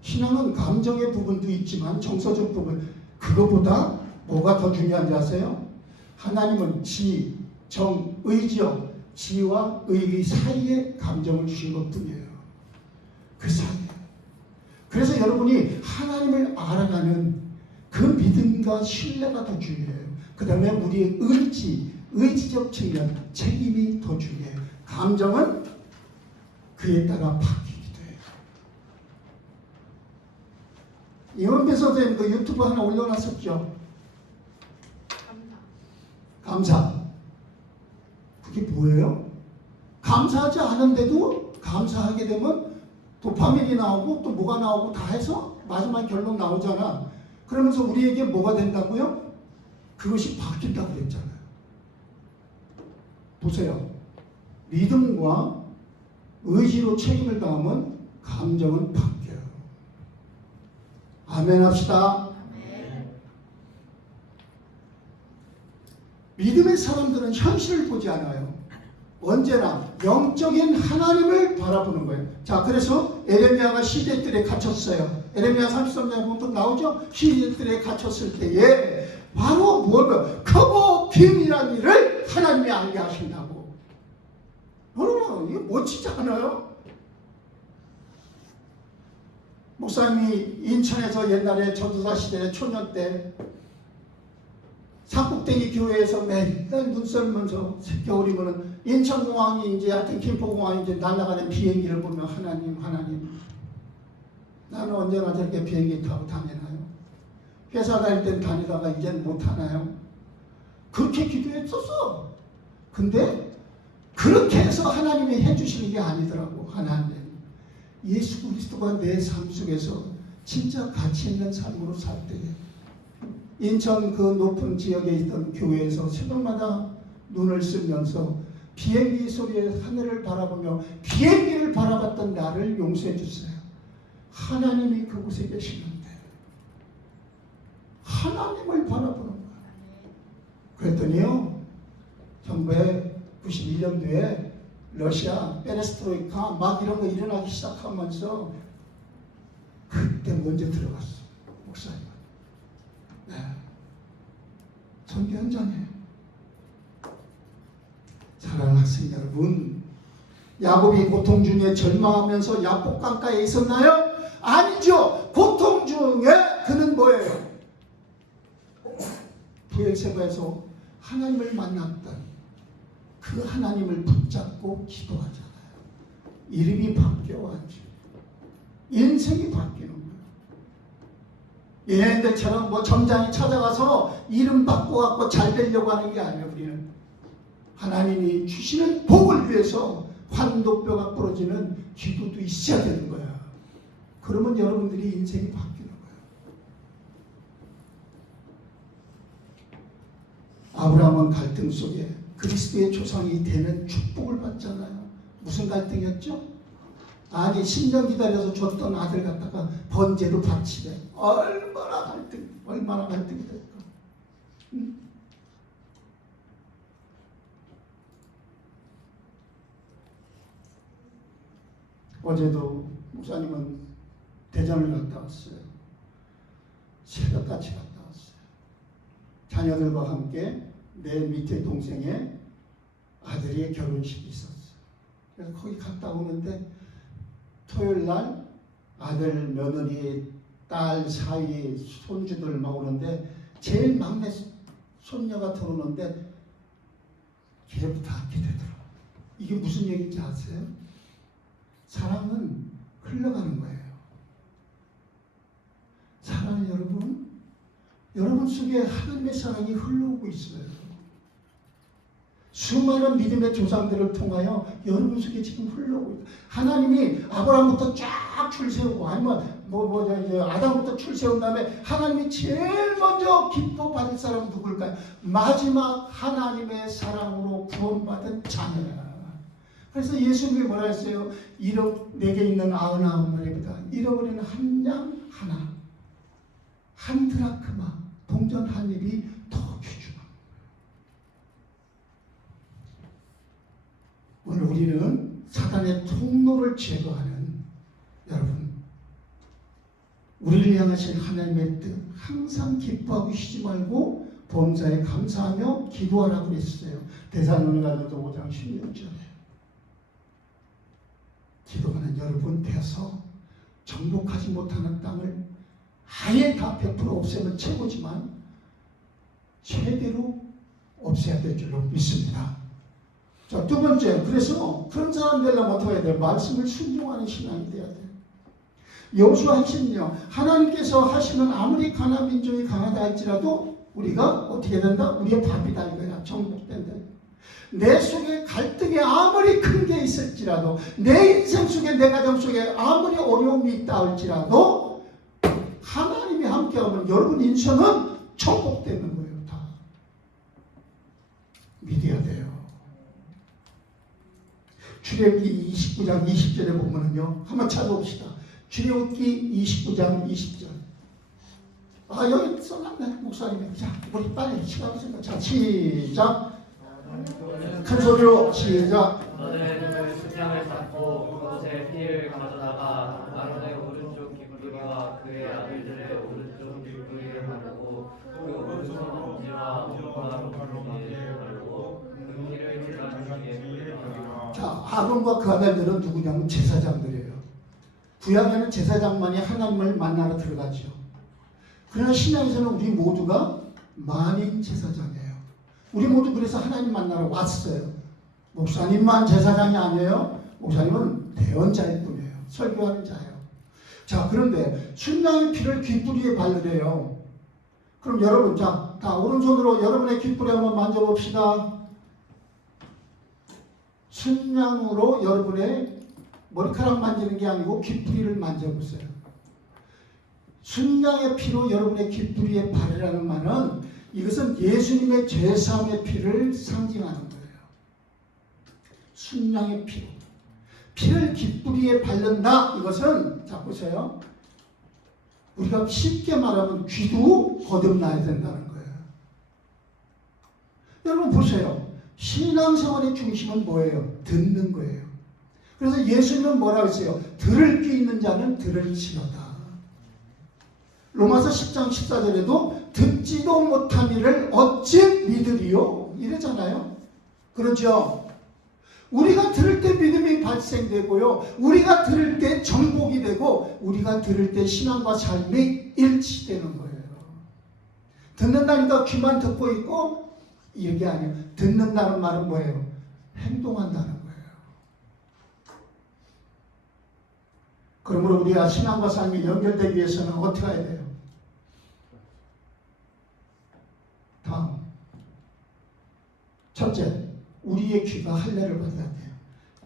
신앙은 감정의 부분도 있지만 정서적 부분, 그거보다 뭐가 더 중요한지 아세요? 하나님은 지, 정, 의지요. 지와 의의 사이에 감정을 주신 것뿐이에요. 그 사이에. 그래서 여러분이 하나님을 알아가는 그 믿음과 신뢰가 더 중요해요. 그 다음에 우리의 의지적 측면, 책임이 더 중요해요. 감정은 그에 따라 바뀌기도 해요. 이원배 선생님 그 유튜브 하나 올려놨었죠. 감사. 그게 뭐예요? 감사하지 않은데도 감사하게 되면 도파민이 나오고 또 뭐가 나오고 다 해서 마지막 결론 나오잖아. 그러면서 우리에게 뭐가 된다고요? 그것이 바뀐다고 그랬잖아요. 보세요. 믿음과 의지로 책임을 다하면 감정은 바뀌어요. 아멘 합시다. 믿음의 사람들은 현실을 보지 않아요. 언제나 영적인 하나님을 바라보는 거예요. 자, 그래서 에레미야가 시대들에 갇혔어요. 에레미야 33장 보면 나오죠? 시대들에 갇혔을 때에 바로 뭐예요? 크고 비밀한 일을 하나님이 알게 하신다고. 여러분, 이게 멋지지 않아요? 목사님이 인천에서 옛날에 전도사 시대에 초년 때 산꼭대기 교회에서 맨날 눈 썰면서 겨울이면은 인천공항이 이제 하여튼 김포공항이 이제 날아가는 비행기를 보면 하나님 나는 언제나 저렇게 비행기 타고 다니나요? 회사 다닐 땐 다니다가 이제는 못 타나요? 그렇게 기도했었어. 근데 그렇게 해서 하나님이 해주시는 게 아니더라고. 하나님 예수 그리스도가 내 삶 속에서 진짜 가치 있는 삶으로 살 때에 인천 그 높은 지역에 있던 교회에서 새벽마다 눈을 쓰면서 비행기 소리에 하늘을 바라보며 비행기를 바라봤던 나를 용서해 주세요. 하나님이 그곳에 계시는데 하나님을 바라보는 거예요. 그랬더니요 1991년도에 러시아 페레스트로이카 막 이런 거 일어나기 시작하면서 그때 먼저 들어갔어. 목사님. 네. 전교 현장이에요. 사랑하는 학생 여러분, 야곱이 고통 중에 절망하면서 야복 강가에 있었나요? 아니죠. 고통 중에 그는 뭐예요? 부엘세바에서 하나님을 만났던 그 하나님을 붙잡고 기도하잖아요. 이름이 바뀌어가지고 인생이 바뀌는 거예요. 얘네들처럼 뭐 점장이 찾아가서 이름 바꿔갖고 잘 되려고 하는 게 아니에요. 우리는 하나님이 주시는 복을 위해서 환난 단독뼈가 부러지는 기도도 있어야 되는 거야. 그러면 여러분들이 인생이 바뀌는 거야. 아브라함은 갈등 속에 그리스도의 조상이 되는 축복을 받잖아요. 무슨 갈등이었죠? 아니 10년 기다려서 줬던 아들 갖다가 번제로 바치래. 얼마나 갈등이 될까? 응? 어제도 목사님은 대전을 갔다 왔어요. 새벽같이 갔다 왔어요. 자녀들과 함께 내 밑에 동생의 아들의 결혼식이 있었어요. 그래서 거기 갔다 오는데 토요일 날 아들, 며느리, 딸 사이 손주들 막 오는데 제일 막내 손녀가 들어오는데 걔부터 앉게 되더라고요. 이게 무슨 얘기인지 아세요? 사랑은 흘러가는 거예요. 사랑은 여러분 속에 하나님의 사랑이 흘러오고 있어요. 수많은 믿음의 조상들을 통하여 여러분 속에 지금 흘러오고 있다. 하나님이 아브라함부터 쫙 줄 세우고 아니면 아담부터 줄 세운 다음에 하나님이 제일 먼저 기뻐 받을 사람은 누굴까요? 마지막 하나님의 사랑으로 구원받은 자녀야. 그래서 예수님이 뭐라 했어요? 내게 있는 99마리보다 잃어버린 한 양 하나, 한 드라크마, 동전 한 입이 더 귀중한. 오늘 우리는 사단의 통로를 제거하는 여러분, 우리를 향하신 하나님의 뜻 항상 기뻐하고 쉬지 말고 범사에 감사하며 기도하라고 그랬어요. 데살로니가서 5장 16절에 기도하는 여러분 되어서 정복하지 못하는 땅을 아예 다 100% 없애면 최고지만 최대로 없애야 될 줄로 믿습니다. 자, 두 번째, 그래서 그런 사람 되려면 어떻게 해야 돼요? 말씀을 순종하는 신앙이 돼야 돼요. 여호수아 하시면요, 하나님께서 하시는 아무리 가나안 민족이 강하다 할지라도 우리가 어떻게 된다? 우리의 답이다 이거야. 정복된다. 내 속에 갈등이 아무리 큰 게 있을지라도, 내 인생 속에, 내 가정 속에 아무리 어려움이 있다 할지라도 하나님이 함께하면 여러분 인생은 정복되는 거예요. 다 믿어야 돼요. 출애굽기 29장 20절에 보면은요, 한번 찾아봅시다. 출애굽기 29장 20절. 여기 써놨네, 목사님이. 자, 우리 빨리 시간 없으니까. 자, 시작. 큰 소리로 시작. 너는 순양을 잡고 그곳에 피를 가져다가 아론의 오른쪽 귀부리와 그의 아들들의 오른쪽 귀부리에 바르고 그 오른손 엄지와 손가락 부르기에 바르고 그 피를 제단 위에 뿌리라. 자, 아론과 그 아들들은 누구냐면 제사장들이에요. 구약에는 제사장만이 하나님을 만나러 들어가죠. 그러나 신약에서는 우리 모두가 만인 제사장이에요. 우리 모두 그래서 하나님 만나러 왔어요. 목사님만 제사장이 아니에요. 목사님은 대언자일 뿐이에요. 설교하는 자예요. 자, 그런데 순양의 피를 귓부리에 바르래요. 그럼 여러분, 자, 다 오른손으로 여러분의 귓부리 한번 만져봅시다. 순양으로 여러분의 머리카락 만지는 게 아니고 귓부리를 만져보세요. 순양의 피로 여러분의 귓부리에 바르라는 말은 이것은 예수님의 죄사함의 피를 상징하는 거예요. 순양의 피로. 피를 귓부리에 바른다. 이것은, 자 보세요. 우리가 쉽게 말하면 귀도 거듭나야 된다는 거예요. 여러분 보세요. 신앙생활의 중심은 뭐예요? 듣는 거예요. 그래서 예수님은 뭐라고 했어요? 들을 귀 있는 자는 들을지어다. 로마서 10장 14절에도 듣지도 못한 일을 어찌 믿으리요? 이러잖아요. 그렇죠? 우리가 들을 때 믿음이 발생되고요. 우리가 들을 때 정복이 되고 우리가 들을 때 신앙과 삶이 일치되는 거예요. 듣는다니까 귀만 듣고 있고 이게 아니에요. 듣는다는 말은 뭐예요? 행동한다는 거예요. 그러므로 우리가 신앙과 삶이 연결되기 위해서는 어떻게 해야 돼요? 다음, 첫째, 우리의 귀가 할례를 받아야 돼요.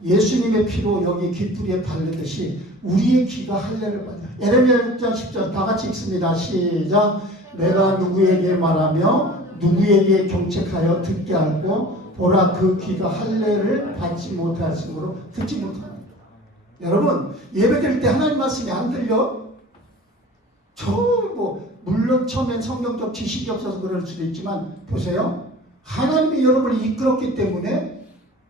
예수님의 피로 여기 깃뿌리에 바르듯이 우리의 귀가 할례를 받아요. 에레미야 6장 10절 다 같이 읽습니다. 시작. 내가 누구에게 말하며 누구에게 경책하여 듣게 하고 보라 그 귀가 할례를 받지 못하였으므로 듣지 못합니다. 여러분 예배드릴 때 하나님 말씀이 안 들려? 물론 처음엔 성경적 지식이 없어서 그럴 수도 있지만 보세요. 하나님이 여러분을 이끌었기 때문에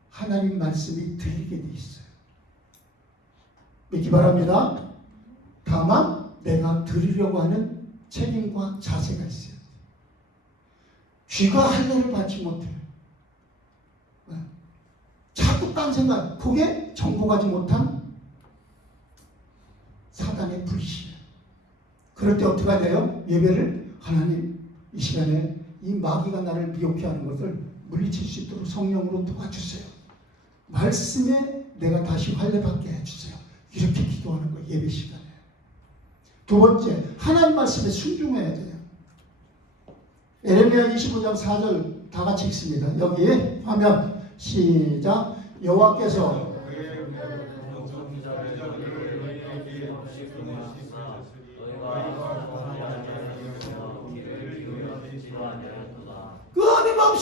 하나님 말씀이 들리게 돼 있어요. 믿기 바랍니다. 다만 내가 들으려고 하는 책임과 자세가 있어요. 귀가 할례를 받지 못해요. 자꾸 딴 생각, 그게 정복하지 못한 사단의 불씨예요. 그럴 때 어떻게 돼요? 예배를 하나님 이 시간에 이 마귀가 나를 미혹해 하는 것을 물리칠 수 있도록 성령으로 도와주세요. 말씀에 내가 다시 할례받게 해주세요. 이렇게 기도하는 거예요. 예배 시간에. 두 번째, 하나님 말씀에 순종해야 돼요. 에레미야 25장 4절 다 같이 읽습니다. 여기 화면 시작. 여호와께서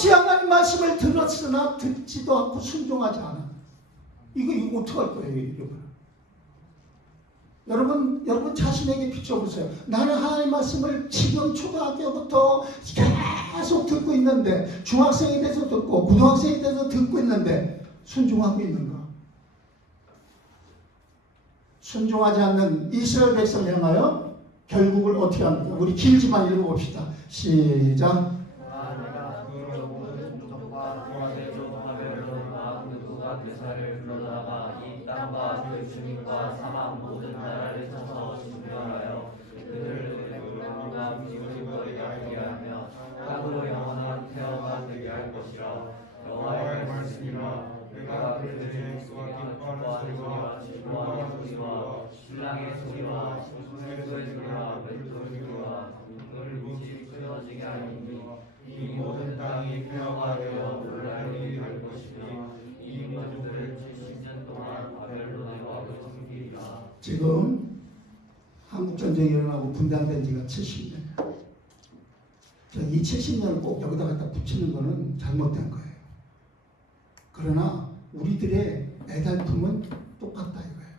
끊임없이 하나님 말씀을 들었으나 듣지도 않고 순종하지 않아. 이거 어떡할 거예요? 여러분 자신에게 비춰보세요. 나는 하나님 말씀을 지금 초등학교부터 계속 듣고 있는데, 중학생이 돼서 듣고 고등학생이 돼서 듣고 있는데 순종하고 있는가? 순종하지 않는 이스라엘 백성을 향하여 결국을 어떻게 합니까? 우리 길지만 읽어봅시다. 시작. 대사를 불러다가 이 땅과 그 주민과 사방 모든 나라를 쳐서 진멸하여 그들을 불행과 비웃음거리게 하게 하며 땅으로 영원한 태어가 되게 할 것이라. 여호와의 말씀이라. 내가 그들의 속에 기뻐하는 소리와 즐거워하는 소리와 신랑의 소리와 신부의 소리와 왼손의 소리와 눈을 뭉치 끊어지게 하리니 이 모든 땅이 폐허가 되어 놀랄 할 것이며 이 민족들은 70년 동안 바벨론으로 숨기리라. 지금 한국 전쟁이 일어나고 분단된 지가 70년. 이 70년을 꼭 여기다 갖다 붙이는 것은 잘못된 거예요. 그러나 우리들의 애달픔은 똑같다 이거예요.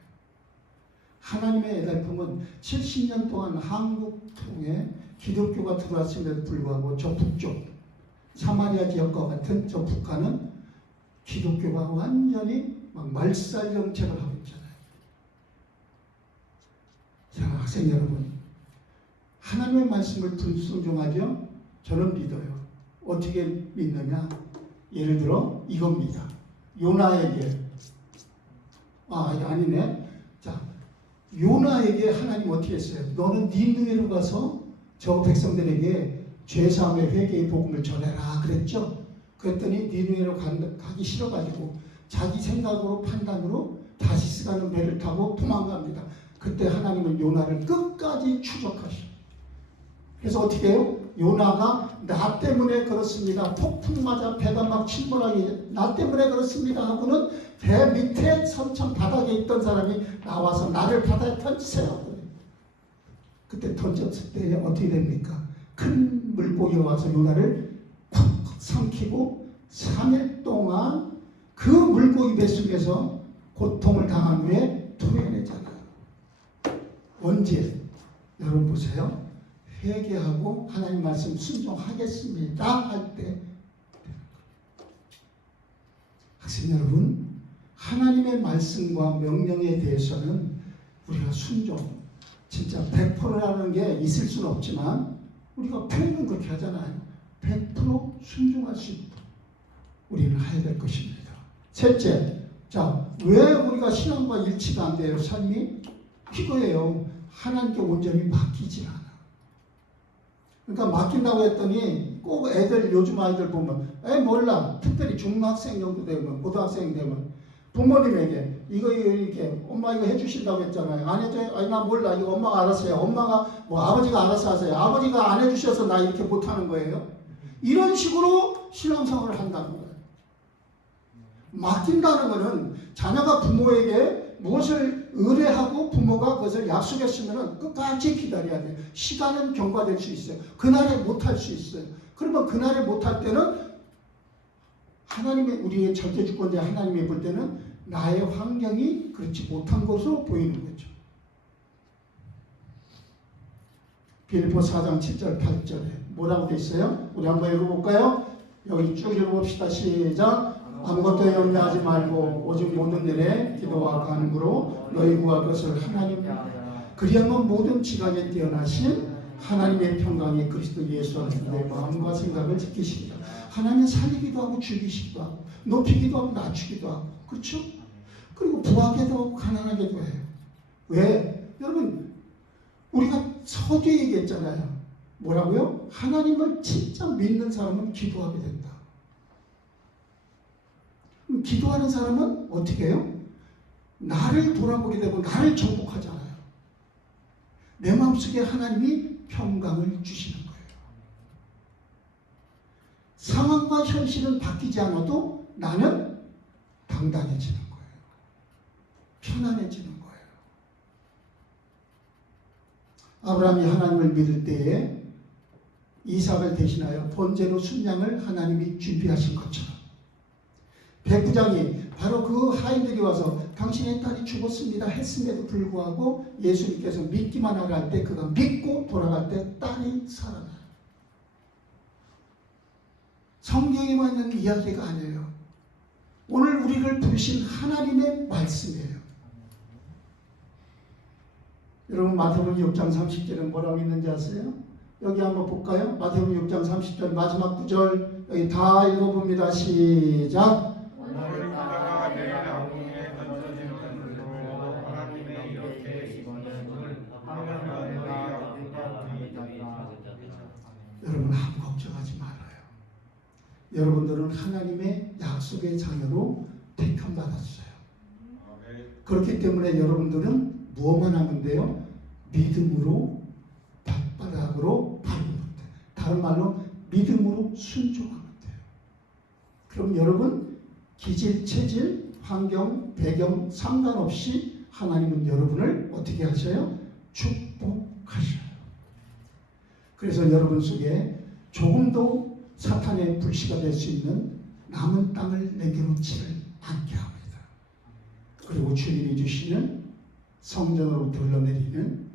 하나님의 애달픔은 70년 동안 한국 통에 기독교가 들어왔음에도 불구하고 저 북쪽 사마리아 지역과 같은 저 북한은 기독교가 완전히 막 말살 정책을 하고 있잖아요. 자, 학생 여러분, 하나님의 말씀을 불순종하죠? 저는 믿어요. 어떻게 믿느냐? 예를 들어 이겁니다. 요나에게 아니네. 자, 요나에게 하나님 어떻게 했어요? 너는 니느웨로 가서 저 백성들에게 죄사함의 회개의 복음을 전해라 그랬죠? 그랬더니 니느웨로 가기 싫어가지고 자기 생각으로 판단으로 다시스 가는 배를 타고 도망갑니다. 그때 하나님은 요나를 끝까지 추적하시오. 그래서 어떻게 해요? 요나가 나 때문에 그렇습니다. 폭풍 맞아 배가 막 침몰하게 나 때문에 그렇습니다 하고는 배 밑에 선천 바닥에 있던 사람이 나와서 나를 바다에 던지세요. 그때 던졌을 때 어떻게 됩니까? 큰 물고기가 와서 요나를 푹 삼키고 3일 동안 그 물고기 뱃속에서 고통을 당한 후에 토해내잖아요. 언제? 여러분 보세요. 회개하고 하나님 말씀 순종하겠습니다 할 때. 학생 여러분, 하나님의 말씀과 명령에 대해서는 우리가 순종, 진짜 100%라는 게 있을 수는 없지만 우리가 표현은 그렇게 하잖아요. 100% 순종할 수 있도록 우리는 해야 될 것입니다. 셋째, 자, 왜 우리가 신앙과 일치가 안 돼요? 삶이 이거예요. 하나님께 온전히 맡기지 않아. 그러니까 맡긴다고 했더니 꼭 애들, 요즘 아이들 보면 몰라. 특별히 중학생 정도 되면, 고등학생 되면 부모님에게 이거 이렇게 엄마 이거 해주신다고 했잖아요. 안 해줘요? 아니 나 몰라. 이거 엄마가 알아서 해요. 엄마가 뭐 아버지가 알아서 하세요. 아버지가 안 해주셔서 나 이렇게 못하는 거예요. 이런 식으로 신앙생활을 한다는 거예요. 맡긴다는 것은 자녀가 부모에게 무엇을 의뢰하고 부모가 그것을 약속했으면 끝까지 기다려야 돼요. 시간은 경과될 수 있어요. 그날에 못할 수 있어요. 그러면 그날에 못할 때는 하나님의 우리의 절대 주권자 하나님이 볼 때는 나의 환경이 그렇지 못한 것으로 보이는 거죠. 빌립보 4장 7절 8절에 뭐라고 돼 있어요? 우리 한번 읽어볼까요? 여기 쭉 읽어봅시다. 시작. 아무것도 염려하지 말고 오직 모든 일에 기도와 간구로 너희 구할 것을 하나님 그리하면 모든 지각에 뛰어나신 하나님의 평강이 그리스도 예수 안에서 내 마음과 생각을 지키시리라. 하나님은 살리기도 하고 죽이시기도 하고 높이기도 하고 낮추기도 하고 그렇죠? 그리고 부하게도 하고 가난하게도 해요. 왜? 여러분 우리가 서두에 얘기했잖아요. 뭐라고요? 하나님을 진짜 믿는 사람은 기도하게 된다. 기도하는 사람은 어떻게 해요? 나를 돌아보게 되고 나를 정복하잖아요. 내 마음속에 하나님이 평강을 주시는 거예요. 상황과 현실은 바뀌지 않아도 나는 당당해지는 거예요. 편안해지는 거예요. 아브라함이 하나님을 믿을 때에 이삭을 대신하여 번제로 순양을 하나님이 준비하신 것처럼 백부장이 바로 그 하인들이 와서 당신의 딸이 죽었습니다 했음에도 불구하고 예수님께서 믿기만 하라 할 때 그가 믿고 돌아갈 때 딸이 살아나요. 성경에만 있는 이야기가 아니에요. 오늘 우리를 부르신 하나님의 말씀이에요. 여러분 마태복음 6장 30절에 뭐라고 있는지 아세요? 여기 한번 볼까요? 마태복음 6장 30절 마지막 구절 여기 다 읽어봅니다. 시작. 여러분 아무 걱정하지 말아요. 여러분들은 하나님의 약속의 자녀로 택함 받았어요. 그렇기 때문에 여러분들은 무엇만 하면 돼요? 믿음으로 발바닥으로 밟으면 돼요. 다른 말로 믿음으로 순종하면 돼요. 그럼 여러분 기질, 체질, 환경, 배경 상관없이 하나님은 여러분을 어떻게 하셔요? 축복하셔요. 그래서 여러분 속에 조금도 사탄의 불씨가 될 수 있는 남은 땅을 내겨놓지를 않게 합니다. 그리고 주님이 주시는 성전으로부터 흘러내리는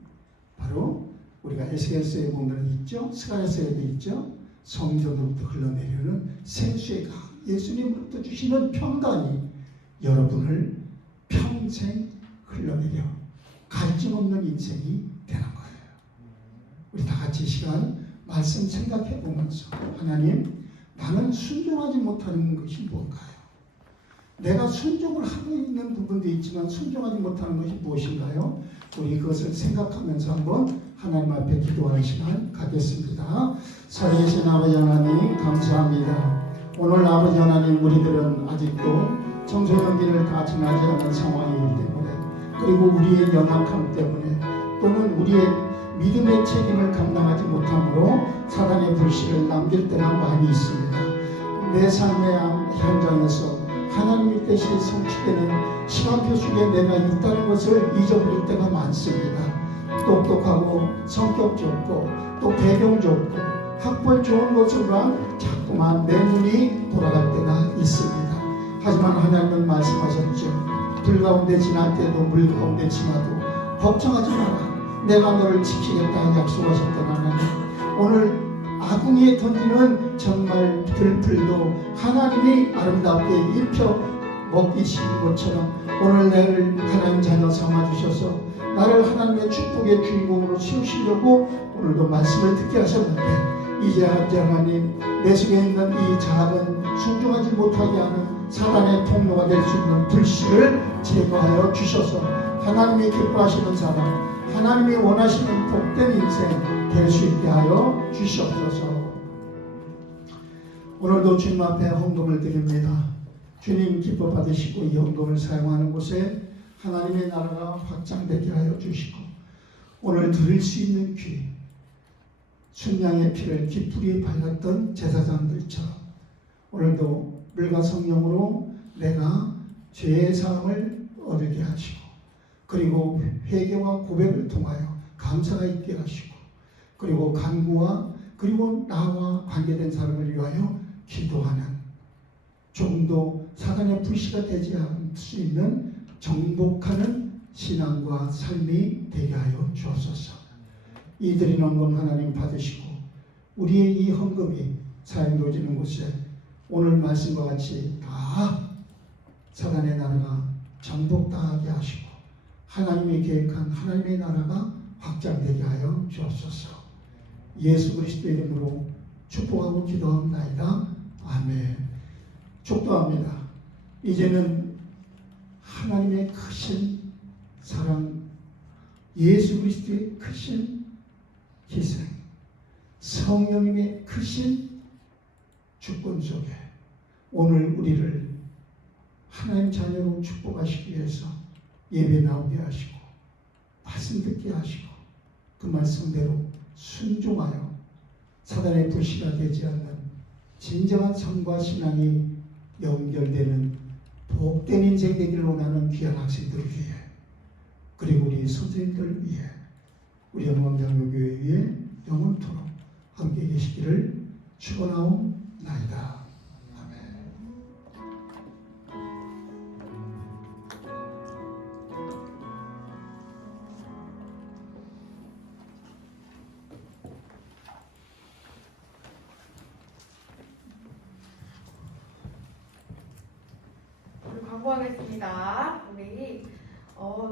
바로 우리가 에스겔서에 보면 있죠. 스가랴서에도 있죠. 성전으로부터 흘러내리는 생수의 강 예수님으로부터 주시는 평강이 여러분을 평생 흘러내려 갈증 없는 인생이 되는 거예요. 우리 다 같이 시간 말씀 생각해 보면서 하나님 나는 순종하지 못하는 것이 뭔가요? 내가 순종을 하고 있는 부분도 있지만 순종하지 못하는 것이 무엇인가요? 우리 그것을 생각하면서 한번 하나님 앞에 기도하는 시간 갖겠습니다. 살아계신 아버지 하나님 감사합니다. 오늘 아버지 하나님 우리들은 아직도 청소년기를 다 지나지 않은 상황이기 때문에 그리고 우리의 연약함 때문에 또는 우리의 믿음의 책임을 감당하지 못함으로 사단의 불씨를 남길 때가 많이 있습니다. 내 삶의 현장에서 하나님의 뜻이 성취되는 시간표 속에 내가 있다는 것을 잊어버릴 때가 많습니다. 똑똑하고 성격 좋고 또 배경 좋고 학벌 좋은 것으로만 자꾸만 내 눈이 돌아갈 때가 있습니다. 하지만 하나님은 말씀하셨죠. 불 가운데 지날 때도 물 가운데 지나도 걱정하지 마라. 내가 너를 지키겠다 약속하셨던 하나님, 오늘 아궁이에 던지는 정말 들풀도 하나님이 아름답게 입혀 먹이신 것처럼 오늘 나를 하나님 자녀 삼아주셔서 나를 하나님의 축복의 주인공으로 세우시려고 오늘도 말씀을 듣게 하셨는데 이제 하나님 내 속에 있는 이 작은 순종하지 못하게 하는 사단의 통로가 될 수 있는 불씨를 제거하여 주셔서 하나님이 기뻐하시는 사람 하나님이 원하시는 복된 인생 될 수 있게 하여 주시옵소서. 오늘도 주님 앞에 헌금을 드립니다. 주님 기뻐 받으시고 이 헌금을 사용하는 곳에 하나님의 나라가 확장되게 하여 주시고 오늘 드릴 수 있는 귀 순양의 피를 기쁘게 발랐던 제사장들처럼 오늘도 물과 성령으로 내가 죄의 사함을 얻게 하시고 그리고 회개와 고백을 통하여 감사가 있게 하시고 그리고 간구와 그리고 나와 관계된 사람을 위하여 기도하는 조금도 사단의 불씨가 되지 않을 수 있는 정복하는 신앙과 삶이 되게 하여 주옵소서. 이 드린 헌금 하나님 받으시고 우리의 이 헌금이 사역 이루어지는 곳에 오늘 말씀과 같이 다 사단의 나라가 정복당하게 하시고 하나님이 계획한 하나님의 나라가 확장되게 하여 주옵소서. 예수 그리스도의 이름으로 축복하고 기도합니다. 아멘. 축도합니다. 이제는 하나님의 크신 사랑, 예수 그리스도의 크신 희생, 성령님의 크신 주권 속에 오늘 우리를 하나님 자녀로 축복하시기 위해서 예배 나오게 하시고 말씀 듣게 하시고 그 말씀대로 순종하여 사단의 불씨가 되지 않는 진정한 성과 신앙이 연결되는 복된 인생 되기를 원하는 귀한 학생들을 위해 그리고 우리 선생님들을 위해 우리 영광장로교회 위에 영원토록 함께 계시기를 축원하옵나이다. 광고하겠습니다. 우리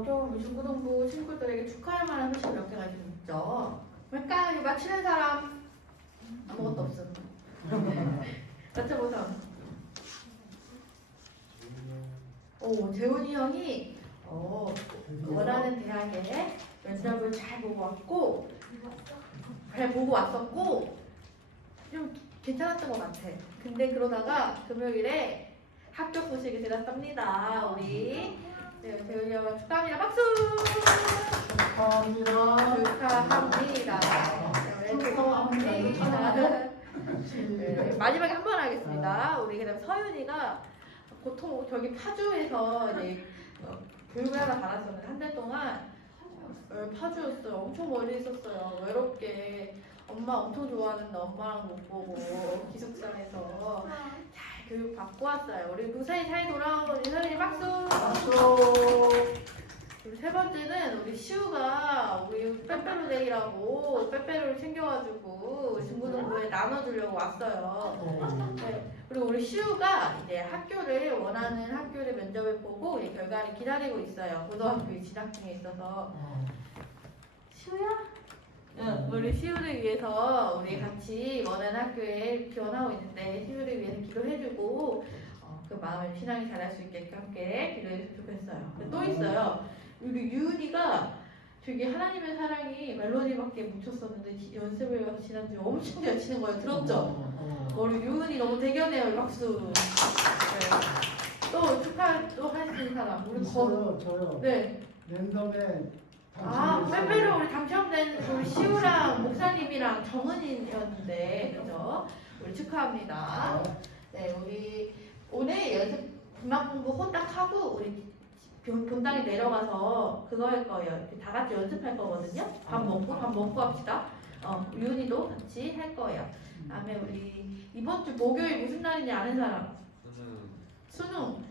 좀 중고등부 친구들에게 축하할 만한 소식 몇 개가 좀 있죠. 뭘까? 이거 맞히는 사람 아무것도 없어. 맞춰보자. 재훈이 형이 원하는 대학에 면접을 잘 보고 왔고 잘 보고 왔었고 좀 괜찮았던 것 같아. 근데 그러다가 금요일에 합격 소식이 들었답니다. 우리 재훈이 형 축하합니다. 박수! 축하합니다. 축하합니다. 축하합니다. 네, 마지막에 한 번 하겠습니다. 우리 그다음 서윤이가 보통 저기 파주에서 이제 교육을 하나 받았었는데 한 달 동안 파주였어요. 엄청 멀리 있었어요. 외롭게 엄마 엄청 좋아하는데 엄마랑 못 보고 기숙사에서 잘 교육 받고 왔어요. 우리 무사히 잘 돌아온 이선희 박수. 그리고 세 번째는 우리 시우가 우리 빼빼로데이라고 빼빼로를 챙겨가지고 중고등부에 나눠주려고 왔어요. 네. 그리고 우리 시우가 이제 학교를 원하는 학교를 면접을 보고 이제 결과를 기다리고 있어요. 고등학교에 진학 중에 있어서. 시우야? 응, 우리 시우를 위해서 우리 같이 원하는 학교에 지원하고 있는데 시우를 위해서 기도해주고 그 마음을 신앙이 자랄 수 있게끔 함께 기도해주면 좋겠어요. 또 있어요. 우리 유은이가 되게 하나님의 사랑이 멜로디밖에 묻혔었는데 연습을 지난주에 엄청 잘 치는 거예요. 들었죠? 우리 유은이 너무 대견해요. 박수. 네. 또 축하 또 할 수 있는 사람 우리 저요. 네. 랜덤에 빼빼로 우리 당첨된 우리 시우랑 목사님이랑 정은이였는데 그죠? 우리 축하합니다. 네, 우리 오늘 연습 음악 공부 호딱 하고 우리 본당에 내려가서 그거 할 거예요. 다 같이 연습할 거거든요. 밥 먹고 합시다. 유은이도 같이 할 거예요. 다음에 우리 이번 주 목요일 무슨 날인지 아는 사람? 수능.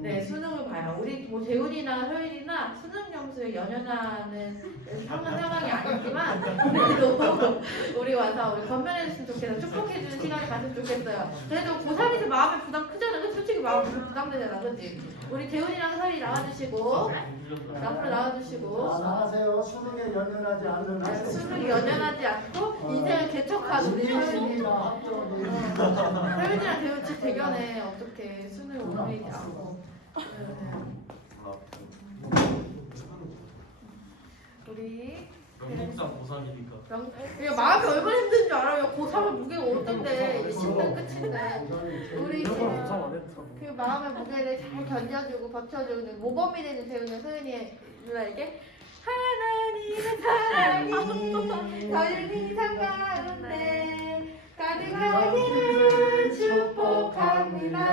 네, 수능을 봐요. 우리 뭐 재훈이나 서윤이나 수능 점수에 연연하는 상황이 아니지만 그래도 우리 와서 우리 건면해줬으면 좋겠어요. 축복해주는 시간이 갔으면 좋겠어요. 그래도 고3이서 마음에 부담 크잖아. 그치? 솔직히 마음에 부담되잖아. 그치? 우리 재훈이랑 서윤이 나와주시고 앞으로 나와주시고 나가세요. 수능에 연연하지 않는 학생. 수능이 연연하지 않고 인생을 개척하는 우리 서윤이 서윤이랑 재훈 집 대견해. 어떻게 수능을 못 이기지 않고 우리 영국사 고3이니까 이거 마음이 얼마나 힘든 줄 알아요? 고3은 무게가 어떤데 이제 10단 끝인데 우리 그 마음의 무게를 잘 견뎌주고 버텨주는 모범이 되는 배우는 소연이 누나에게 하나님의 사랑이 덜리 상가운데 가득하기를 축복합니다.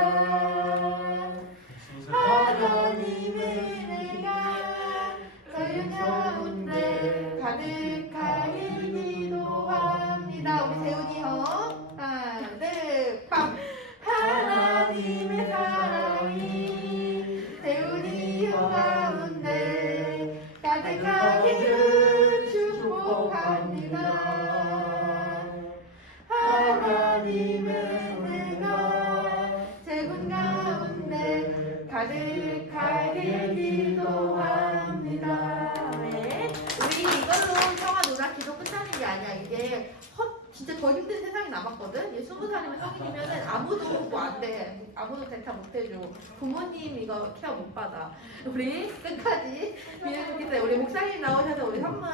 남았거든. 이제 20살이면 성인이면은 아무도 뭐 안 돼. 아무도 대타 못 해줘. 부모님 이거 케어 못 받아. 우리 끝까지 믿음 좋겠어요. 우리 목사님 나오셔서 우리 선물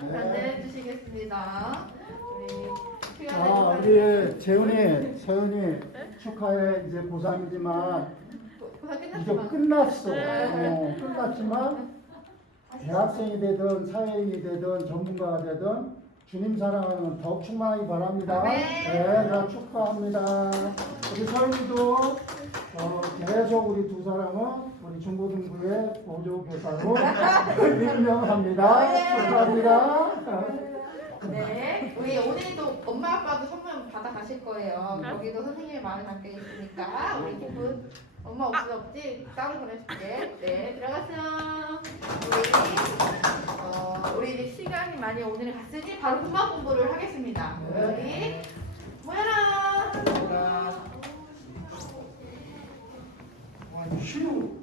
안내해 주시겠습니다. 우리 우리 재훈이, 서윤이 축하해. 이제 고3이지만 고사 이제 끝났지만 끝났어. 끝났지만 대학생이 되든 사회인이 되든 전문가가 되든 주님 사랑하는 더욱 충만하기 바랍니다. 네. 자, 축하합니다. 우리 서윤이도 계속 우리 두 사람은 우리 중고등부의 보조교사로 임명합니다. 축하합니다. 네, 우리 오늘도 엄마 아빠도 선물 받아 가실 거예요. 여기도 선생님의 마음이 담겨 있으니까 우리 기분 엄마 없이 없지 따로 보내줄게. 네, 들어가세요. 우리 이제 시간이 많이 오늘 갔으니 바로 금방 공부를 하겠습니다. 우리 모여라. 휴.